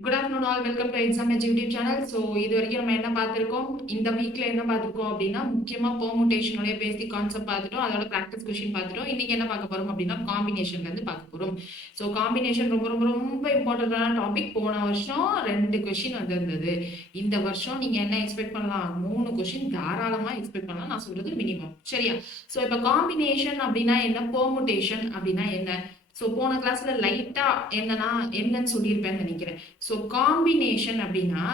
Good afternoon all welcome to exam edge YouTube channel. So இது வரைக்கும் நம்ம என்ன பார்த்துருக்கோம், இந்த வீக்ல என்ன பார்த்துருக்கோம் அப்படின்னா முக்கியமாக பெர்முடேஷனுடைய பேசிக் கான்செப்ட் பார்த்துட்டோம், அதோட ப்ராக்டிஸ் கொஸ்டின் பார்த்துட்டோம். இன்னைக்கு என்ன பார்க்க போறோம் அப்படின்னா காம்பினேஷன்லேருந்து பார்க்க போறோம். ஸோ காம்பினேஷன் ரொம்ப ரொம்ப ரொம்ப இம்பார்ட்டன்டான டாபிக். போன வருஷம் 2 கொஸ்டின் வந்திருந்தது. இந்த வருஷம் நீங்க என்ன எக்ஸ்பெக்ட் பண்ணலாம், 3 கொஸ்டின் தாராளமாக எக்ஸ்பெக்ட் பண்ணலாம். நான் சொல்றது மினிமம், சரியா? ஸோ இப்போ காம்பினேஷன் அப்படின்னா என்ன, பெர்முடேஷன் அப்படின்னா என்ன? ஸோ போன கிளாஸ்ல லைட்டா என்னன்னு சொல்லியிருப்பேன்னு நினைக்கிறேன். ஸோ காம்பினேஷன் அப்படின்னா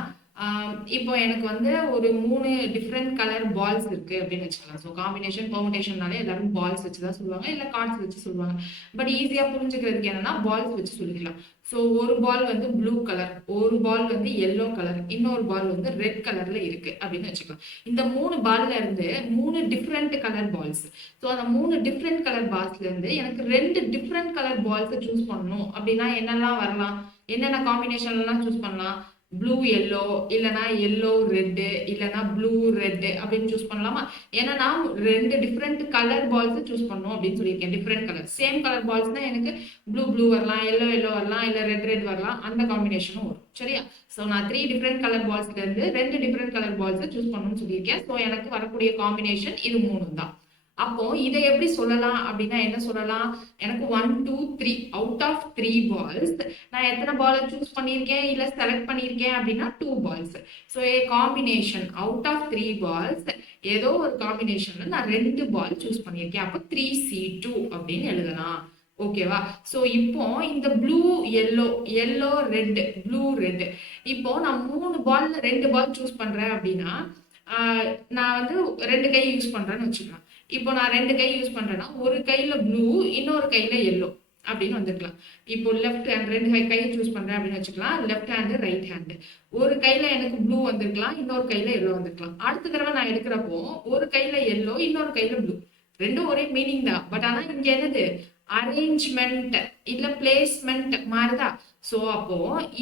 இப்போ எனக்கு வந்து ஒரு 3 டிஃப்ரெண்ட் கலர் பால்ஸ் இருக்கு அப்படின்னு வச்சுக்கலாம். ஸோ காம்பினேஷன் பெர்முடேஷன்னாலே எல்லாரும் பால்ஸ் வச்சு தான் சொல்லுவாங்க, இல்லை கார்ட்ஸ் வச்சு சொல்லுவாங்க. பட் ஈஸியா புரிஞ்சுக்கிறதுக்கு என்னன்னா பால்ஸ் வச்சு சொல்லிக்கலாம். ஸோ ஒரு பால் வந்து ப்ளூ கலர், ஒரு பால் வந்து எல்லோ கலர், இன்னொரு பால் வந்து ரெட் கலர்ல இருக்கு அப்படின்னு வச்சுக்கலாம். இந்த 3 பால்ல இருந்து 3 டிஃப்ரெண்ட் கலர் பால்ஸ். ஸோ அந்த 3 டிஃப்ரெண்ட் கலர் பால்ஸ்ல இருந்து எனக்கு 2 டிஃப்ரெண்ட் கலர் பால்ஸை சூஸ் பண்ணணும் அப்படின்னா என்னெல்லாம் வரலாம், என்னென்ன காம்பினேஷன்லாம் சூஸ் பண்ணலாம்? ப்ளூ எல்லோ, இல்லைனா எல்லோ ரெட்டு, இல்லைனா ப்ளூ ரெட்டு அப்படின்னு சூஸ் பண்ணலாமா? ஏன்னா நான் 2 டிஃப்ரெண்ட் கலர் பால்ஸ் சூஸ் பண்ணணும் அப்படின்னு சொல்லியிருக்கேன். டிஃப்ரெண்ட் கலர், சேம் கலர் பால்ஸ்னா எனக்கு ப்ளூ ப்ளூ வரலாம், எல்லோ எல்லோ வரலாம், இல்லை ரெட் ரெட் வரலாம், அந்த காம்பினேஷனும் வரும், சரியா? ஸோ நான் 3 டிஃப்ரெண்ட் கலர் பால்ஸ்ல இருந்து 2 டிஃப்ரெண்ட் கலர் பால்ஸை சூஸ் பண்ணணும்னு சொல்லியிருக்கேன். ஸோ எனக்கு வரக்கூடிய காம்பினேஷன் இது 3 தான். அப்போ இதை எப்படி சொல்லலாம் அப்படின்னா என்ன சொல்லலாம், எனக்கு 1 2 3 அவுட் ஆஃப் 3 பால்ஸ் நான் எத்தனை பால் சூஸ் பண்ணியிருக்கேன் இல்லை செலக்ட் பண்ணியிருக்கேன் அப்படின்னா 2 balls. So a combination out of 3 balls, ஏதோ ஒரு காம்பினேஷன்ல நான் 2 பால் சூஸ் பண்ணியிருக்கேன். அப்போ 3C2 அப்படின்னு எழுதலாம். ஓகேவா? ஸோ இப்போ இந்த blue yellow, yellow red, blue red, இப்போ நான் 3 பால்ல 2 பால் சூஸ் பண்றேன் அப்படின்னா நான் வந்து 2 கை யூஸ் பண்றேன்னு வச்சுக்கலாம். இப்போ நான் 2 கை யூஸ் பண்றேன்னா ஒரு கையில ப்ளூ, இன்னொரு கையில எல்லோ அப்படின்னு வந்துருக்கலாம். இப்போ லெஃப்ட் ஹேண்ட் 2 கையை சூஸ் பண்றேன் அப்படின்னு வச்சுக்கலாம். Left hand, right hand. ஒரு கையில எனக்கு ப்ளூ வந்திருக்கலாம், இன்னொரு கையில எல்லோ வந்திருக்கலாம். அடுத்த தடவை நான் எடுக்கிறப்போ ஒரு கையில எல்லோ, இன்னொரு கையில ப்ளூ, ரெண்டும் ஒரே மீனிங் தான். பட் ஆனா இங்க என்னது, அரேஞ்ச்மெண்ட் இல்ல பிளேஸ்மெண்ட் மாறுதா? ஸோ அப்போ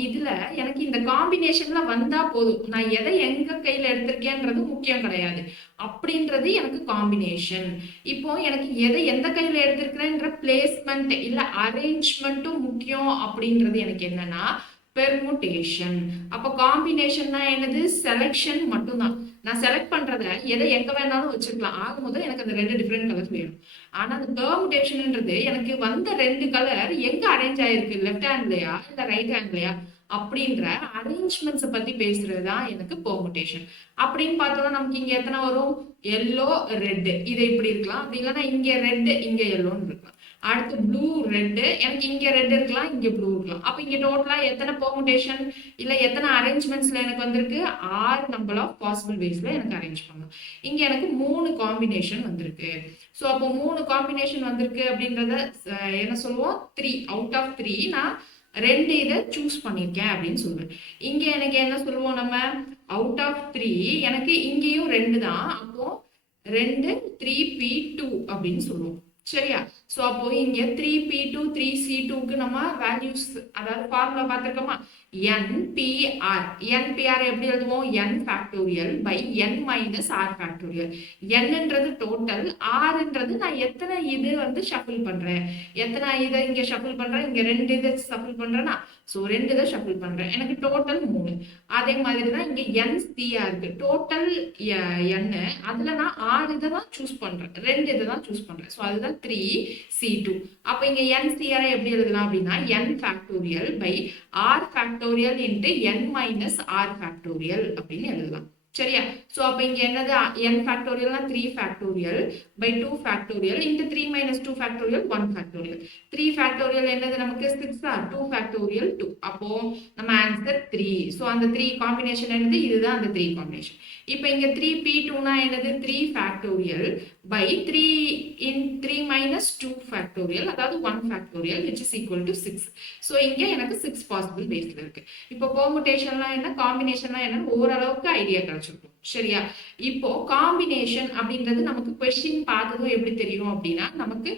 இதுல எனக்கு இந்த காம்பினேஷன்ல வந்தா போதும், நான் எதை எங்க கையில எடுத்திருக்கேன்றது முக்கியம் கிடையாது. அப்படின்றது எனக்கு காம்பினேஷன். இப்போ எனக்கு எதை எந்த கையில எடுத்திருக்கிறேன்ற பிளேஸ்மெண்ட் இல்ல அரேஞ்ச்மெண்ட்டும் முக்கியம். அப்படின்றது எனக்கு என்னன்னா பெர்முடேஷன். அப்போ காம்பினேஷன்னா என்னது, செலெக்ஷன் மட்டும்தான். நான் செலக்ட் பண்றத எதை எங்க வேணாலும் வச்சுக்கலாம். ஆகும்போது எனக்கு அந்த 2 டிஃப்ரெண்ட் கலர்ஸ் வேணும். ஆனா அந்த பெர்முடேஷன்ன்றது எனக்கு வந்த 2 கலர் எங்க அரேஞ்ச் ஆயிருக்கு, லெஃப்ட் ஹேண்ட்லயா இல்ல ரைட் ஹேண்ட்லயா அப்படின்ற அரேஞ்ச்மெண்ட்ஸை பத்தி பேசுறது தான் எனக்கு பெர்முடேஷன். அப்படின்னு பார்த்தோம்னா நமக்கு இங்க எத்தனை வரும், எல்லோ ரெட், இது இப்படி இருக்கலாம். அப்படி இல்லைன்னா இங்க ரெட் இங்க எல்லோன்னு இருக்கலாம். அடுத்து ப்ளூ ரெட், எனக்கு இங்க ரெட் இருக்கலாம், இங்க ப்ளூ இருக்கலாம். அப்ப இங்க டோட்டலா எத்தனை பெர்முடேஷன் இல்ல எத்தனை அரேஞ்ச்மெண்ட்ஸ்ல எனக்கு வந்திருக்கு, 6 நம்பர் ஆஃப் பாசிபிள் வேஸ்ல எனக்கு அரேஞ்ச் பண்ணலாம். இங்க எனக்கு 3 காம்பினேஷன் வந்திருக்கு. ஸோ அப்போ 3 காம்பினேஷன் வந்திருக்கு அப்படின்றத என்ன சொல்லுவோம், 3 அவுட் ஆஃப் 3 நான் 2 இதை சூஸ் பண்ணியிருக்கேன் அப்படின்னு சொல்லுவேன். இங்க எனக்கு என்ன சொல்லுவோம் நம்ம, அவுட் ஆஃப் 3 எனக்கு இங்கேயும் 2 தான். அப்போ 2 3P2 அப்படின்னு சொல்லுவோம், சரியா? ஸோ அப்போ இங்க 3P2 3C2க்கு நம்ம வேல்யூஸ், அதாவது ஃபார்முலா பார்த்துருக்கோமா, NPR. NPR எப்படி எழுதுவோம், n factorial by n minus r factorial. என்னன்றது டோட்டல், ஆர்ன்றது நான் எத்தனை இது வந்து ஷஃபிள் பண்றேன், எத்தனை இதை இங்க ஷஃபிள் பண்றேன், இங்க 2 இதை ஷஃபிள் பண்றேன்னா ஸோ 2 இதை ஷஃபிள் பண்றேன், எனக்கு டோட்டல் 3. அதே மாதிரி தான் இங்க NCR இருக்கு, டோட்டல் n, அதுல நான் 6 இதை தான் சூஸ் பண்றேன், 2 இதை தான் சூஸ் பண்றேன். ஸோ அதுதான் 3C2. அப்ப இங்க NCR எப்படி எழுதலாம் அப்படின்னா n factorial by r factorial into n minus r factorial அப்படின்னு எழுதலாம், சரியா? சோ அப்ப இங்க என்னது, n ஃபேக்டோரியல்னா 3 factorial by 2 factorial into 3 minus 2 factorial 1 factorial. 3 factorial என்னது நமக்கு 6 ஆர் 2 ஃபேக்டோரியல் 2. அப்போ நம்ம ஆன்சர் 3. சோ அந்த 3 காம்பினேஷன் என்னது, இதுதான் அந்த 3 காம்பினேஷன். இப்போ இங்க 3P2னா என்னது, 3 factorial by 3 in 3 minus 2 factorial, அதாவது 1 factorial which is equal to 6. So இங்க எனக்கு 6 பாசிபிள் பேஸ்ல இருக்கு. இப்போ பெர்முடேஷன்லாம் என்ன, காம்பினேஷன்லாம் என்னன்னு ஓரளவுக்கு ஐடியா கிடைச்சிருக்கும், சரியா? இப்போ காம்பினேஷன் அப்படின்றது நமக்கு கொஸ்டின் பார்த்ததும் எப்படி தெரியும் அப்படின்னா, நமக்கு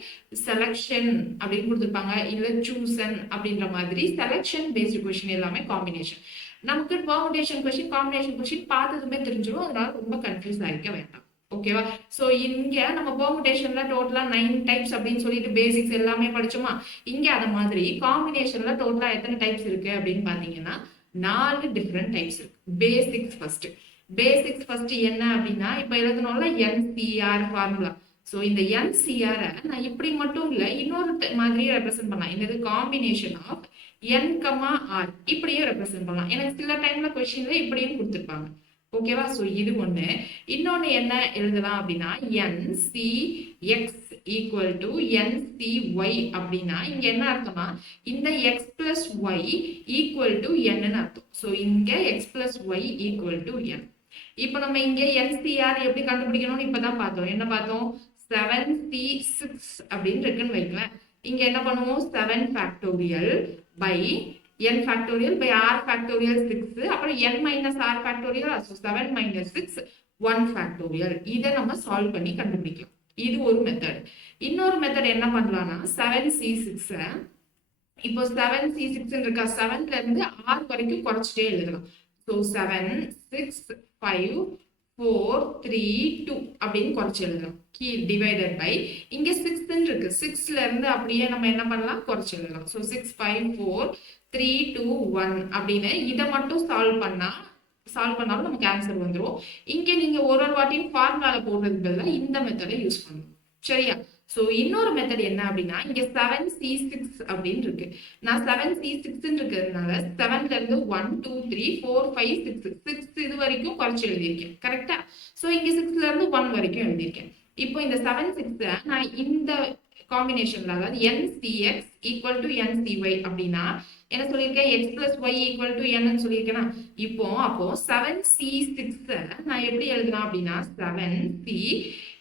செலக்ஷன் அப்படின்னு கொடுத்துருப்பாங்க, இல்ல சூசன் அப்படின்ற மாதிரி செலக்ஷன் பேஸ்டு கொஸ்டின் எல்லாமே காம்பினேஷன். நமக்கு பெர்முடேஷன் கொஸ்டின் காம்பினேஷன் கொஸ்டின் பார்த்ததுமே தெரிஞ்சிடும், அதனால ரொம்ப கன்ஃபியூஸ் ஆகிக்க வேண்டாம், ஓகேவா? ஸோ இங்க நம்ம பெர்முடேஷன்ல டோட்டலா 9 டைப்ஸ் அப்படின்னு சொல்லிட்டு பேசிக்ஸ் எல்லாமே படிச்சோமா, இங்க அத மாதிரி காம்பினேஷன்ல டோட்டலா எத்தனை டைப்ஸ் இருக்கு அப்படின்னு பாத்தீங்கன்னா 4 டிஃப்ரெண்ட் டைப்ஸ் இருக்கு. பேசிக்ஸ் ஃபர்ஸ்ட் என்ன அப்படின்னா இப்ப எழுதணும்ல NCR ஃபார்முலா. ஸோ இந்த NCR நான் இப்படி மட்டும் இல்ல இன்னொரு மாதிரியே ரெப்ரசென்ட் பண்ணலாம். என்னது காம்பினேஷன் ஆஃப் N, R இப்படியே ரெப்ரசென்ட் பண்ணலாம். எனக்கு சில டைம்ல கொஸ்டின்ல இப்படியும் கொடுத்துருப்பாங்க. ஓகேவா? ஸோ இது ஒண்ணு. இன்னொன்னு என்ன எழுதலாம் அப்படின்னா NCX ஈக்குவல் டு NCY அப்படின்னா இங்க என்ன அர்த்தம்னா இந்த x plus y equal to n அர்த்தம். ஸோ இங்க x plus y equal to n. இப்போ நம்ம இங்க NCR எப்படி கண்டுபிடிக்கணும்னு இப்பதான் பார்த்தோம். என்ன பார்த்தோம்? 7C6 அப்படின்னு இருக்குன்னு வைக்கலாம். இங்க என்ன பண்ணுவோம்? 7 factorial by n factorial by r factorial 6 அப்புறம் n minus r factorial. So 7 minus 6 1 factorial. இதை நம்ம சால்வ் பண்ணி கண்டுபிடிக்கலாம். இது ஒரு மெத்தட். இன்னொரு மெத்தட் என்ன பண்ணலாம்னா 7C6 இப்போ 7C6 இருக்கா 7ல இருந்து r வரைக்கும் குறைச்சிட்டே எழுதலாம். ஸோ 7 6 5 4 3 2 அப்படின்னு குறைச்சி எழுதலாம். கீழ் டிவைடட் பை இங்க 6 இருக்கு 6ல இருந்து அப்படியே நம்ம என்ன பண்ணலாம் குறைச்சி எழுதலாம். ஸோ 6 5 4 3 2 1 அப்படின்னு இதை மட்டும் சால்வ் பண்ணாலும் நமக்கு ஆன்சர் வந்துடும். இங்க நீங்க ஒரு வாட்டியும் ஃபார்முலால போடுறது பதிலாக இந்த மெத்தடை யூஸ் பண்ணணும். சரியா? ஸோ இன்னொரு மெத்தட் என்ன அப்படின்னா இங்க 7C6 அப்படின்னு இருக்கு. நான் 7C6 இருக்கிறதுனால 7ல இருந்து 1 2 3 4 5 6 இது வரைக்கும் குறைச்சி எழுதியிருக்கேன். கரெக்டா? ஸோ இங்க 6ல இருந்து 1 வரைக்கும் எழுதியிருக்கேன். இப்போ இந்த 7 6 நான் இந்த காம்பினேஷன்ல அதாவது NCX ஈக்குவல் டு NCY அப்படின்னா என்ன சொல்லியிருக்கேன்? x plus y equal to n சொல்லியிருக்கேன்னா அப்போ 7C6 நான் எப்படி எழுதுறேன் அப்படின்னா 7C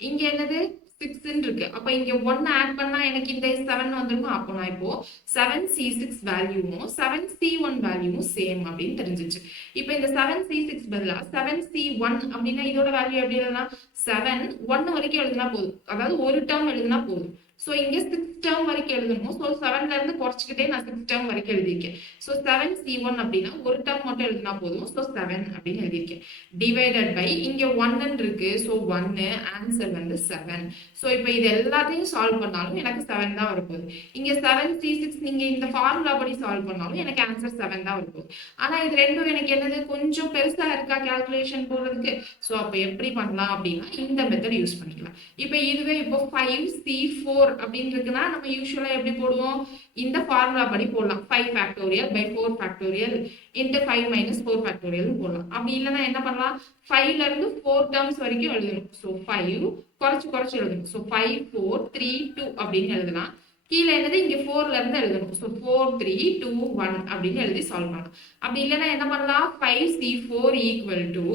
இங்க என்னது 6 இருக்கு. அப்ப இங்க 1 ஆட் பண்ணா எனக்கு இந்த 7 வந்துருமா? அப்போ நான் இப்போ 7C6 வேல்யூவும் 7C1 வேல்யூவும் சேம் அப்படின்னு தெரிஞ்சிச்சு. இப்போ இந்த 7C6 பதிலா 7C1 அப்படின்னா இதோட வேல்யூ எப்படி எழுதலாம்? 7 1 வரைக்கும் எழுதினா போதும். அதாவது ஒரு டேர்ம் எழுதினா போதும். ஸோ இங்க 6 டேர்ம் வரைக்கும் எழுதணும். ஸோ 7ல இருந்து குறைச்சிக்கிட்டே நான் 6 டேர்ம் வரைக்கும் எழுதியிருக்கேன். ஸோ 7C1 அப்படின்னா ஒரு டேர்ம் மட்டும் எழுதினா போதும். ஸோ 7 அப்படின்னு எழுதியிருக்கேன். டிவைடட் பை இங்க 1 இருக்கு. ஸோ 1 ஆன்சர் வந்து 7. ஸோ இப்போ இது எல்லாத்தையும் சால்வ் பண்ணாலும் எனக்கு 7 தான் வரப்போகுது. இங்க 7C6 நீங்க இந்த ஃபார்முலா படி சால்வ் பண்ணாலும் எனக்கு ஆன்சர் 7 தான் வரப்போகுது. ஆனா இது ரெண்டும் எனக்கு என்னது கொஞ்சம் பெருசா இருக்கா கால்குலேஷன் போடுறதுக்கு. ஸோ அப்போ எப்படி பண்ணலாம் அப்படின்னா இந்த மெத்தட் யூஸ் பண்ணிக்கலாம். இப்போ இதுவே இப்போ 5C4 அப்படின்னு இருக்குன்னா நம்ம யூசுவலா எப்படி போடுவோம்? இந்த ஃபார்முலா படி போடலாம். 5 factorial by 4 factorial into 5 minus 4 factorial போடலாம். அப்படி இல்லைன்னா என்ன பண்ணலாம்? 5ல இருந்து 4 டேர்ம்ஸ் வரைக்கும் எழுதணும். ஸோ 5 குறைச்சு எழுதணும். ஸோ 5 4 3 2 அப்படின்னு எழுதலாம். கீழே என்னது இங்க 4ல இருந்து எழுதணும். ஸோ 4 3 2 1 அப்படின்னு எழுதி சால்வ் பண்ணலாம். அப்படி இல்லைன்னா என்ன பண்ணலாம்? 5C4 equal to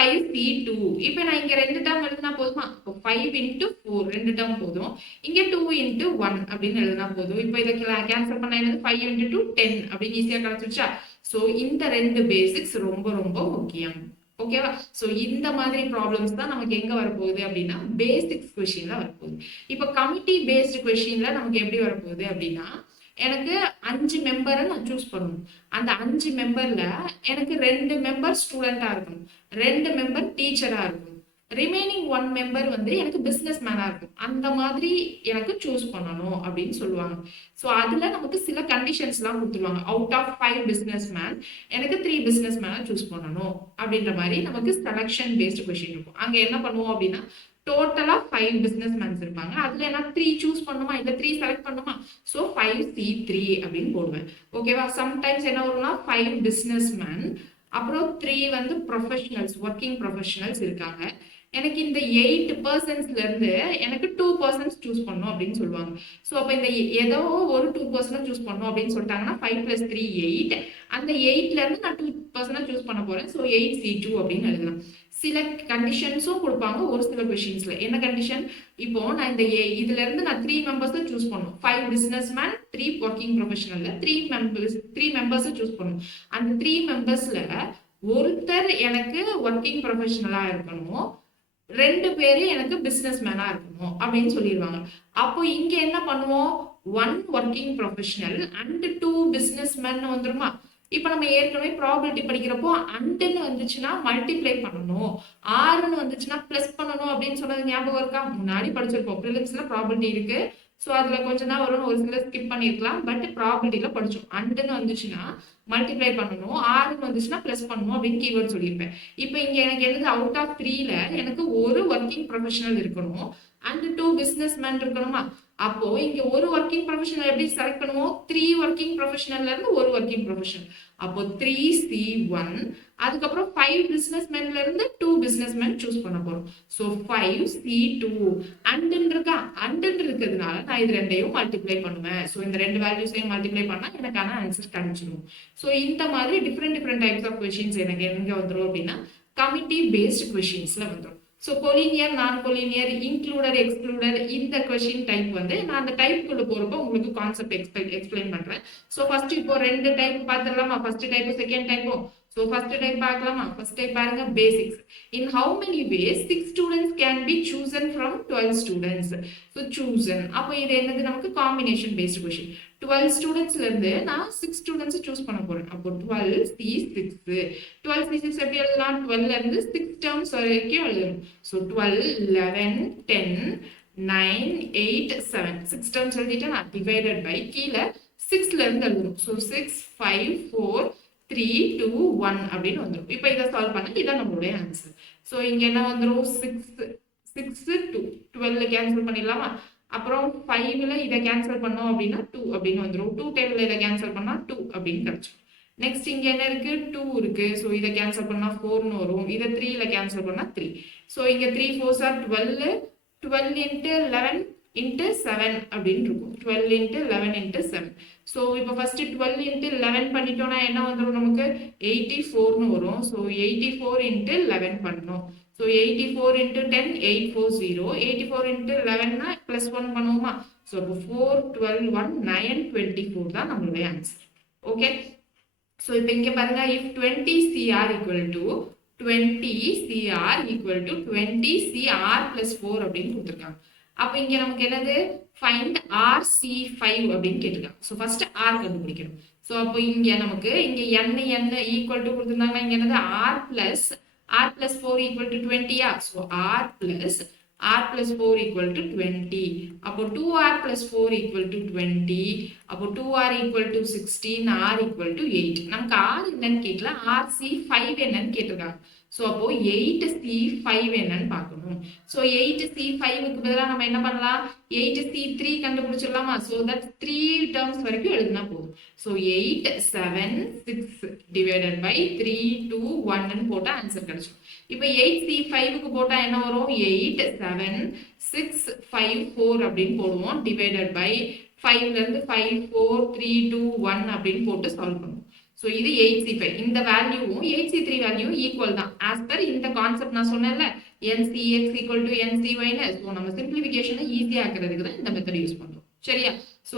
5C2. இப்போ நான் இங்க 2 டேர்ம் எழுதினா போதுமா? இப்போ 5 into 4 2 டேர்ம் போதும். இங்க 2 into 1 அப்படின்னு எழுதினா போதும். இப்போ இதை கேன்சல் பண்ணா என்னது? 5 into 2 10 அப்படின்னு ஈஸியா கிடைச்சிருச்சா? ஸோ இந்த 2 பேசிக்ஸ் ரொம்ப ரொம்ப முக்கியம். ஓகேவா? ஸோ இந்த மாதிரி ப்ராப்ளம்ஸ் தான் நமக்கு எங்க வரப்போகுது அப்படின்னா பேசிக்ஸ் கொஸ்டின்ல வரப்போகுது. இப்போ கமிட்டி பேஸ்டு கொஸ்டின்ல நமக்கு எப்படி வரப்போகுது அப்படின்னா எனக்கு 5 மெம்பரை நான் சூஸ் பண்ணணும். அந்த 5 மெம்பர்ல எனக்கு 2 மெம்பர் ஸ்டூடெண்டா இருக்கணும், 2 மெம்பர் டீச்சரா இருக்கணும், ரிமைனிங் 1 மெம்பர் வந்து எனக்கு பிசினஸ் மேனா இருக்கும். அந்த மாதிரி எனக்கு சூஸ் பண்ணணும் அப்படின்னு சொல்லுவாங்க. ஸோ அதுல நமக்கு சில கண்டிஷன்ஸ் எல்லாம் கொடுத்துருவாங்க. அவுட் ஆஃப் 5 பிசினஸ் மேன் எனக்கு 3 பிசினஸ் மேனா சூஸ் பண்ணணும் அப்படின்ற மாதிரி நமக்கு செலக்ஷன் பேஸ்டு கொஸ்டின் இருக்கும். அங்க என்ன பண்ணுவோம் அப்படின்னா டோட்டலா 5 பிசினஸ் மேன்ஸ் இருப்பாங்க. அதுல என்ன 3 சூஸ் பண்ணுமா இல்ல 3 செலக்ட் பண்ணுமா? ஸோ 5C3 அப்படின்னு போடுவேன். ஓகேவா? சம்டைம்ஸ் என்ன வரும்னா 5 பிசினஸ் மேன் அப்புறம் 3 வந்து ப்ரொஃபஷனல்ஸ் ஒர்க்கிங் ப்ரொஃபஷனல்ஸ் இருக்காங்க. எனக்கு இந்த 8% இருந்து எனக்கு 2% சூஸ் பண்ணும் அப்படின்னு சொல்லுவாங்க. ஸோ அப்போ இந்த ஏதோ ஒரு 2% சூஸ் பண்ணும் அப்படின்னு சொல்லிட்டாங்கன்னா 5 + 3 8. அந்த 8ல இருந்து நான் 2% சூஸ் பண்ண போறேன். ஸோ 8C2 அப்படின்னு எழுதலாம். சில கண்டிஷன்ஸும் கொடுப்பாங்க ஒரு சில கொஸ்டின்ஸ்ல. என்ன கண்டிஷன்? இப்போ நான் இந்த இதுல இருந்து நான் 3 மெம்பர்ஸ் சூஸ் பண்ணும். 5 பிசினஸ் மேன் 3 ஒர்க்கிங் ப்ரொஃபஷனல்ல 3 மெம்பர்ஸ் சூஸ் பண்ணும். அந்த 3 மெம்பர்ஸ்ல ஒருத்தர் எனக்கு ஒர்க்கிங் ப்ரொஃபஷனலா இருக்கணும், 2 பேரு எனக்கு பிசினஸ் மேனா இருக்கணும் அப்படின்னு சொல்லிடுவாங்க. அப்போ இங்க என்ன பண்ணுவோம்? 1 working professional and 2 business man வந்துருமா? இப்ப நம்ம ஏற்கனவே ப்ராபபிலிட்டி படிக்கிறப்போ அண்டுன்னு வந்துச்சுன்னா மல்டிப்ளை பண்ணணும், ஆறுன்னு வந்துச்சுன்னா பிளஸ் பண்ணணும் அப்படின்னு சொன்னது ஞாபகம் இருக்கா? முன்னாடி படிச்சிருப்போம். ப்ரிலிம்ஸ்ல ப்ராபபிலிட்டி இருக்கு. ஸோ அதுல கொஞ்சம் தான் வரும், ஒரு சிலர் ஸ்கிப் பண்ணிருக்கலாம். பட் ப்ராபர்ட்டில படிச்சோம். அண்டுன்னு வந்துச்சுன்னா மல்டிப்ளை பண்ணணும், ஆறுன்னு வந்துச்சுன்னா பிளஸ் பண்ணணும் அப்படின்னு கீவேர்ட் சொல்லியிருப்பேன். இப்போ இங்க எனக்கு என்னது, அவுட் ஆஃப் 3ல எனக்கு ஒரு ஒர்க்கிங் ப்ரொஃபஷனல் இருக்கணும் அண்ட் 2 பிசினஸ் மேன் இருக்கணுமா. அப்போ இங்க ஒரு ஒர்க்கிங் ப்ரொஃபஷனல் எப்படி செலக்ட் பண்ணுவோம், 3 ஒர்க்கிங் ப்ரொஃபஷனல்ல இருந்து ஒரு ஒர்க்கிங் ப்ரொஃபஷனல். அப்போ 3C1, அதுக்கப்புறம் 5 பிசினஸ் மேன்ல இருந்து 2 பிசினஸ் மேன் சூஸ் பண்ண போறோம். ஸோ 5C2 அண்டுன்னு இருக்கா, அண்டுன்னு இருக்கிறதுனால நான் இது ரெண்டையும் மல்டிப்ளை பண்ணுவேன். ஸோ இந்த ரெண்டு வேல்யூஸையும் மல்டிப்ளை பண்ணா எனக்கான ஆன்சர் கிடைச்சிடும். ஸோ இந்த மாதிரி டிஃப்ரெண்ட் டைப்ஸ் ஆஃப் கொஷின்ஸ் எனக்கு எங்க வந்துடும் அப்படின்னா கமிட்டி பேஸ்ட் கொஷின்ஸ்ல வந்துடும். ஸோ கொலினியர், நான் கொலினியர், இன்க்ளூடர், எக்ஸ்க்ளூடர், இந்த கொஷின் டைப் வந்து நான் அந்த டைப்புக்குள்ள போறப்போ உங்களுக்கு கான்செப்ட் எக்ஸ்பிளைன் பண்றேன். ஸோ ஃபர்ஸ்ட் இப்போ ரெண்டு டைப் பார்த்துடலாமா, ஃபர்ஸ்ட் டைப்பும் செகண்ட் டைப்பும். ஸோ ஃபர்ஸ்ட் டைப் பார்க்கலாமா, ஃபர்ஸ்ட் டைப் பாருங்க, basics. In how many ways 6 students can be chosen from 12 students. So chosen, அப்போ இது என்னது, நமக்கு காம்பினேஷன் பேஸ்ட் கொஷின். 12 ஸ்டூடெண்ட்ஸ்ல இருந்து நான் 6 ஸ்டூடெண்ட்ஸ் சூஸ் பண்ண போறேன். அப்போ 12C6, 12C6 எப்படி எழுதலாம், 12ல இருந்து 6 டேர்ம்ஸ் வரைக்கும் எழுதணும். ஸோ 12, 11, 10, 9, 8, 7, 6 டேர்ம்ஸ் எழுதிட்டு நான் டிவைடட் பை கீழே 6ல இருந்து எழுதணும். ஸோ 6, 5, 4, 3, 2, 1 அப்படின்னு வந்துடும். இப்போ இதை சால்வ் பண்ண இதான் நம்மளுடைய ஆன்சர். ஸோ இங்க என்ன வந்துடும், 6, 2, 12 கேன்சல் பண்ணிடலாமா. அப்புறம் 5ல இதை கேன்சல் பண்ணோம் அப்படின்னா 2 அப்படின்னு வந்துடும். 2 டேபிள்ல இதை கேன்சல் பண்ணா 2 அப்படின்னு கிடைச்சிடும். நெக்ஸ்ட் இங்க என்ன இருக்கு, 2 இருக்கு. ஸோ இதை கேன்சல் பண்ணா 4ன்னு வரும். இதை 3ல கேன்சல் பண்ணா 3. ஸோ இங்க 3 4s are 12, 12 into 11 into 7 அப்படின்னு இருக்கும். 12 into 11 into 7. ஸோ இப்போ ஃபர்ஸ்ட் 12 into 11 பண்ணிட்டோம்னா என்ன வந்துடும், நமக்கு 84ன்னு வரும். ஸோ 84 into 11 பண்ணணும். So 84 into 10, 840. 84 into 11 na plus 1 பண்ணுவோமா. So 4, 12, 1, 9, 24 தான் நம்மளுடைய ஆன்சர். ஓகே. So இப்போ இங்க பாருங்க, if 20CR equal to 20CR equal to 20CR plus 4 அப்படின்னு கொடுத்துருக்காங்க. அப்போ இங்க நமக்கு என்னது, find RC5 அப்படின்னு கேட்டிருக்காங்க. ஸோ ஃபர்ஸ்ட் R கண்டுபிடிக்கணும். ஸோ அப்போ இங்க நமக்கு இங்க n ஈக்குவல் டு கொடுத்துருந்தாங்கன்னா இங்க என்னது R plus 4 equal to 20. So R plus 4 equal to 20. அப்போ 2R plus 4 equal to 20. அப்போ 2R equal to 16, R equal to 8. நமக்கு R என்னன்னு கேட்கல, RC5 என்னன்னு கேட்டிருக்காங்க. ஸோ அப்போ 8C5 என்னன்னு பார்க்கணும். ஸோ 8C5க்கு பதிலாக நம்ம என்ன பண்ணலாம், 8C3 கண்டுபிடிச்சிடலாமா. ஸோ தட் 3 டேர்ம்ஸ் வரைக்கும் எழுதினா போதும். ஸோ 8, 7, 6 டிவைடட் பை 3, 2, 1ன்னு போட்டால் ஆன்சர் கிடைச்சிடும். இப்போ 8C5க்கு போட்டால் என்ன வரும், 8, 7, 6, 5, 4 அப்படின்னு போடுவோம். டிவைடட் பை 5ல இருந்து 5, 4, 3, 2, 1 அப்படின்னு போட்டு சால்வ் பண்ணுவோம். ஸோ இது 8C5. இந்த வேல்யூவும் 8C3 வேல்யூவும் ஈக்குவல் தான். ஆஸ் பர் இந்த கான்செப்ட் நான் சொன்னேன்ல, NCX equal to NCYன்னு. ஸோ நம்ம சிம்பிளிஃபிகேஷனை ஈஸியாக ஆக்குறதுக்கு தான் இந்த மெத்தட் யூஸ் பண்ணுறோம். சரியா. ஸோ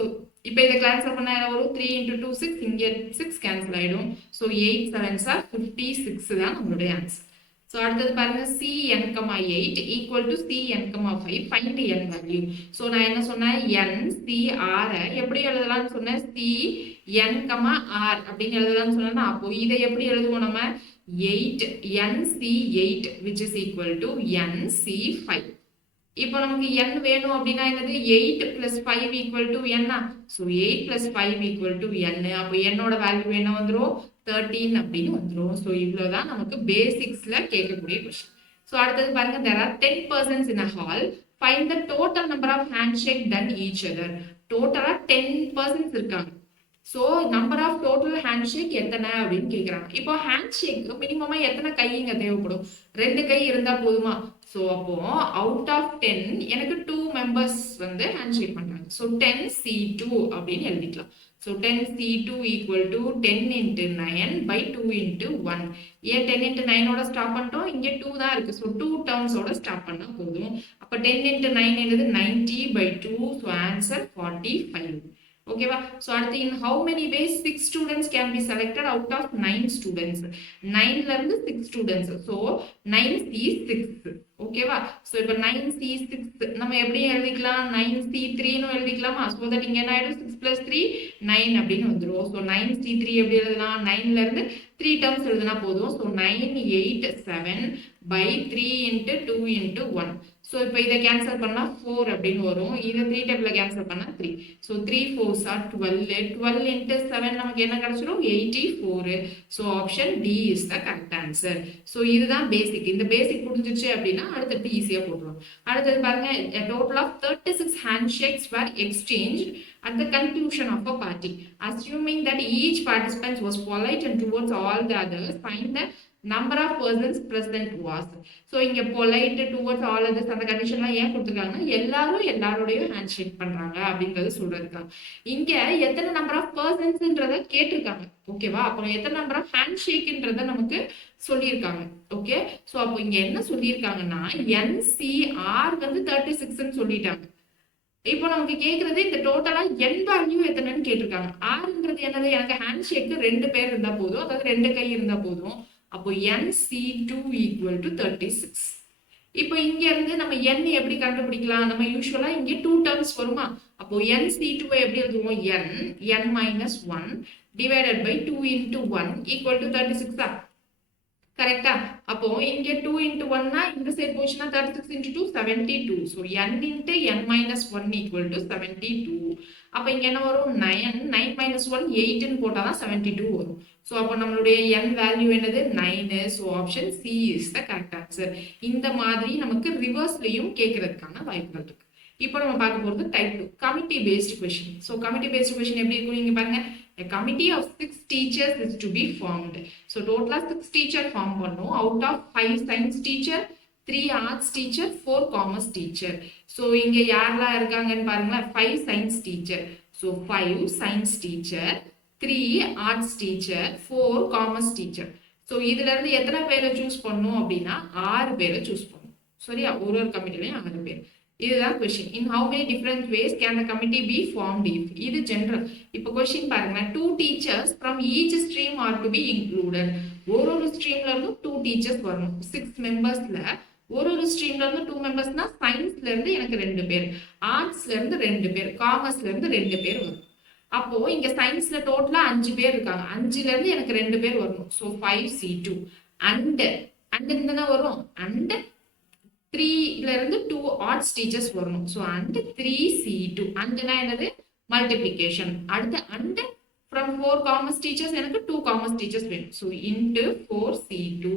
இப்போ இதை கேன்சல் பண்ண வரும், 3 into 2, 6. இங்கே 6 கேன்சல் ஆகிடும். ஸோ 8 7s are 56 தான் நம்மளுடைய ஆன்சர். ஸோ அடுத்தது பாருங்க, CN,8 equal to CN,5 find n value. So நான் என்ன சொன்னேன், NCR எப்படி எழுதலாம்னு சொன்னேன், CN,R அப்படின்னு எழுதலாம்னு சொன்னேன்னா, அப்போ இதை எப்படி எழுதுவோம் நம்ம, 8 NC8 which is equal to NC5. இப்போ நமக்கு n வேணும் அப்படின்னா என்னது, 8 plus 5 equal to n. So 8 plus 5 equal to n. அப்போ என்னோட வேல்யூ என்ன வந்துடும், 13 அப்படின்னு வந்துடும். ஸோ இவ்வளோதான் நமக்கு பேசிக்ஸ்ல கேட்கக்கூடிய கொஸ்டின். ஸோ அடுத்தது பாருங்க, there are 10 persons in a hall. Find the total number of handshake done each other. டோட்டலா 10 persons இருக்காங்க. So number of total handshake எத்தனை அப்படின்னு கேட்குறாங்க. இப்போ ஹேண்ட்ஷேக் மினிமமா எத்தனை கைங்க தேவைப்படும், 2 கை இருந்தா போதுமா. ஸோ அப்போ அவுட் ஆஃப் 10 எனக்கு 2 மெம்பர்ஸ் வந்து ஹேண்ட்ஷேக் பண்றாங்க. ஸோ 10C2 அப்படின்னு எழுதிக்கலாம். So 10C2 equal to 10 into 9 by 2 into 1. ஏன் 10 into 9ஓட ஸ்டாப் பண்ணிட்டோம், இங்கே 2 தான் இருக்கு. ஸோ 2 டேர்ம்ஸோட ஸ்டாப் பண்ணா போதும். அப்போ 10 into 9 என்னது 90 by 2. So answer 45. ஓகேவா. ஸோ அடுத்து, in how many ways 6 students can be selected out of 9 students. 9ல இருந்து 6 students. So 9C6. ஓகேவா. ஸோ இப்போ 9C6 நம்ம எப்படி எழுதிக்கலாம், 9C3ன்னு எழுதிக்கலாமா. ஸோ தட் இங்கே என்ன ஆயிடும், 6 plus 3 9 அப்படின்னு வந்துடும். ஸோ 9C3 எப்படி எழுதலாம், 9ல இருந்து 3 டேர்ம்ஸ் எழுதினா போதும். So 9, 8, 7 by 3 into 2 into 1. So இப்போ இதை கேன்சல் பண்ணால் 4 அப்படின்னு வரும். இதை 3 டேபிளில் கேன்சல் பண்ணால் 3. So 3 4s are 12. 12 into 7 நமக்கு என்ன கிடைச்சிடும்? 84. So option D is the correct answer. So இதுதான் பேசிக். இந்த பேசிக் புரிஞ்சிச்சு அப்படின்னா அடுத்தது ஈஸியாக போட்டுருவோம். அடுத்தது பாருங்க, a total of 36 handshakes were exchanged at the conclusion of a party. Assuming that each participant was polite and towards all the others, find the number of persons present was. So இங்க polite towards all others அந்த கண்டிஷன்லாம் ஏன் கொடுத்துருக்காங்கன்னா எல்லாரும் எல்லாரோடையும் hand shake பண்றாங்க அப்படின்றது சொல்றதுக்காக. இங்க எத்தனை நம்பர் ஆஃப் பர்சன்ஸ்ன்றத கேட்டிருக்காங்க. ஓகேவா? அப்புறம் எத்தனை நம்பர் ஆஃப் ஹேண்ட் ஷேக்ன்றத நமக்கு சொல்லியிருக்காங்க. ஓகே, ஸோ அப்போ இங்க என்ன சொல்லியிருக்காங்கன்னா என்சிஆர் வந்து 36ன்னு சொல்லிட்டாங்க. இப்போ நமக்கு கேட்கறது இந்த டோட்டலா என் வேல்யூ எத்தனைன்னு கேட்டிருக்காங்க. ஆறுன்றது என்னது? எனக்கு ஹேண்ட் ஷேக்கு 2 பேர் இருந்தா போதும், அதாவது 2 கை இருந்தா போதும். அப்போ NC2 equal to 36. இப்போ இங்க இருந்து நம்ம n எப்படி கண்டுபிடிக்கலாம்? நம்ம யூசுவலா இங்க 2 டர்ம்ஸ் வருமா? அப்போ NC2 எப்படி எழுதுவோம்? n minus 1 divided by 2 into 1 equal to 36. கரெக்டா? அப்போ இங்க 2 into 1 னா இந்த சைடு போச்சுனா 36 into 2 72. So n into n minus 1 equal to 72. அப்ப இங்க என்ன வரும்? 9 minus 1 8 ன்னு போட்டா தான் 72 வரும். So அப்ப நம்மளுடைய n வேல்யூ என்னது? 9. So option C is the correct answer. இந்த மாதிரி நமக்கு ரிவர்ஸ்லயும் கேக்குறதுக்கான வாய்ப்புகள் இருக்கு. இப்போ நம்ம பார்க்க போறது type 2 committee based question. So committee based question எப்படி இருக்கும் நீங்க பாருங்க. A committee of 6 teachers is to be formed. So total 6 teacher form பண்ணோம். Out of 5 science teacher, 3 arts teacher, 4 commerce teacher. So இங்க யாரெல்லாம் இருக்காங்கன்னு பாருங்களேன். 5 science teacher. So 5 science teacher, 3 arts teacher, 4 commerce teacher. So இதுல இருந்து எத்தனை பேரை choose பண்ணோம் அப்படின்னா 6 பேரை சூஸ் பண்ணோம். சரியா? ஒரு கமிட்டிலையும் 6 பேர். இதுதான் question. In how many different ways can the committee be formed if? இது general. இப்போ question பாருங்க. 2 teachers from each stream are to be included. ஒரு ஸ்ட்ரீம்ல இருந்து 2 teachers வரணும். 6 மெம்பர்ஸ்ல ஒரு ஸ்ட்ரீம்ல இருந்து 2 மெம்பர்ஸ்னா சயின்ஸ்ல இருந்து எனக்கு 2 பேர், ஆர்ட்ஸ்ல இருந்து 2 பேர், காமர்ஸ்ல இருந்து 2 பேர் வரும். அப்போ இங்க சயின்ஸ்ல டோட்டலா 5 பேர் இருக்காங்க. 5ல இருந்து எனக்கு 2 பேர் வரணும். So 5C2 and என்ன வரும்? And 3ல இருந்து 2 arts teachers வரணும். So and 3C2 andனா என்னது? multiplication. அடுத்து and from 4 commerce teachers எனக்கு 2 commerce teachers வேணும். So into 4C2.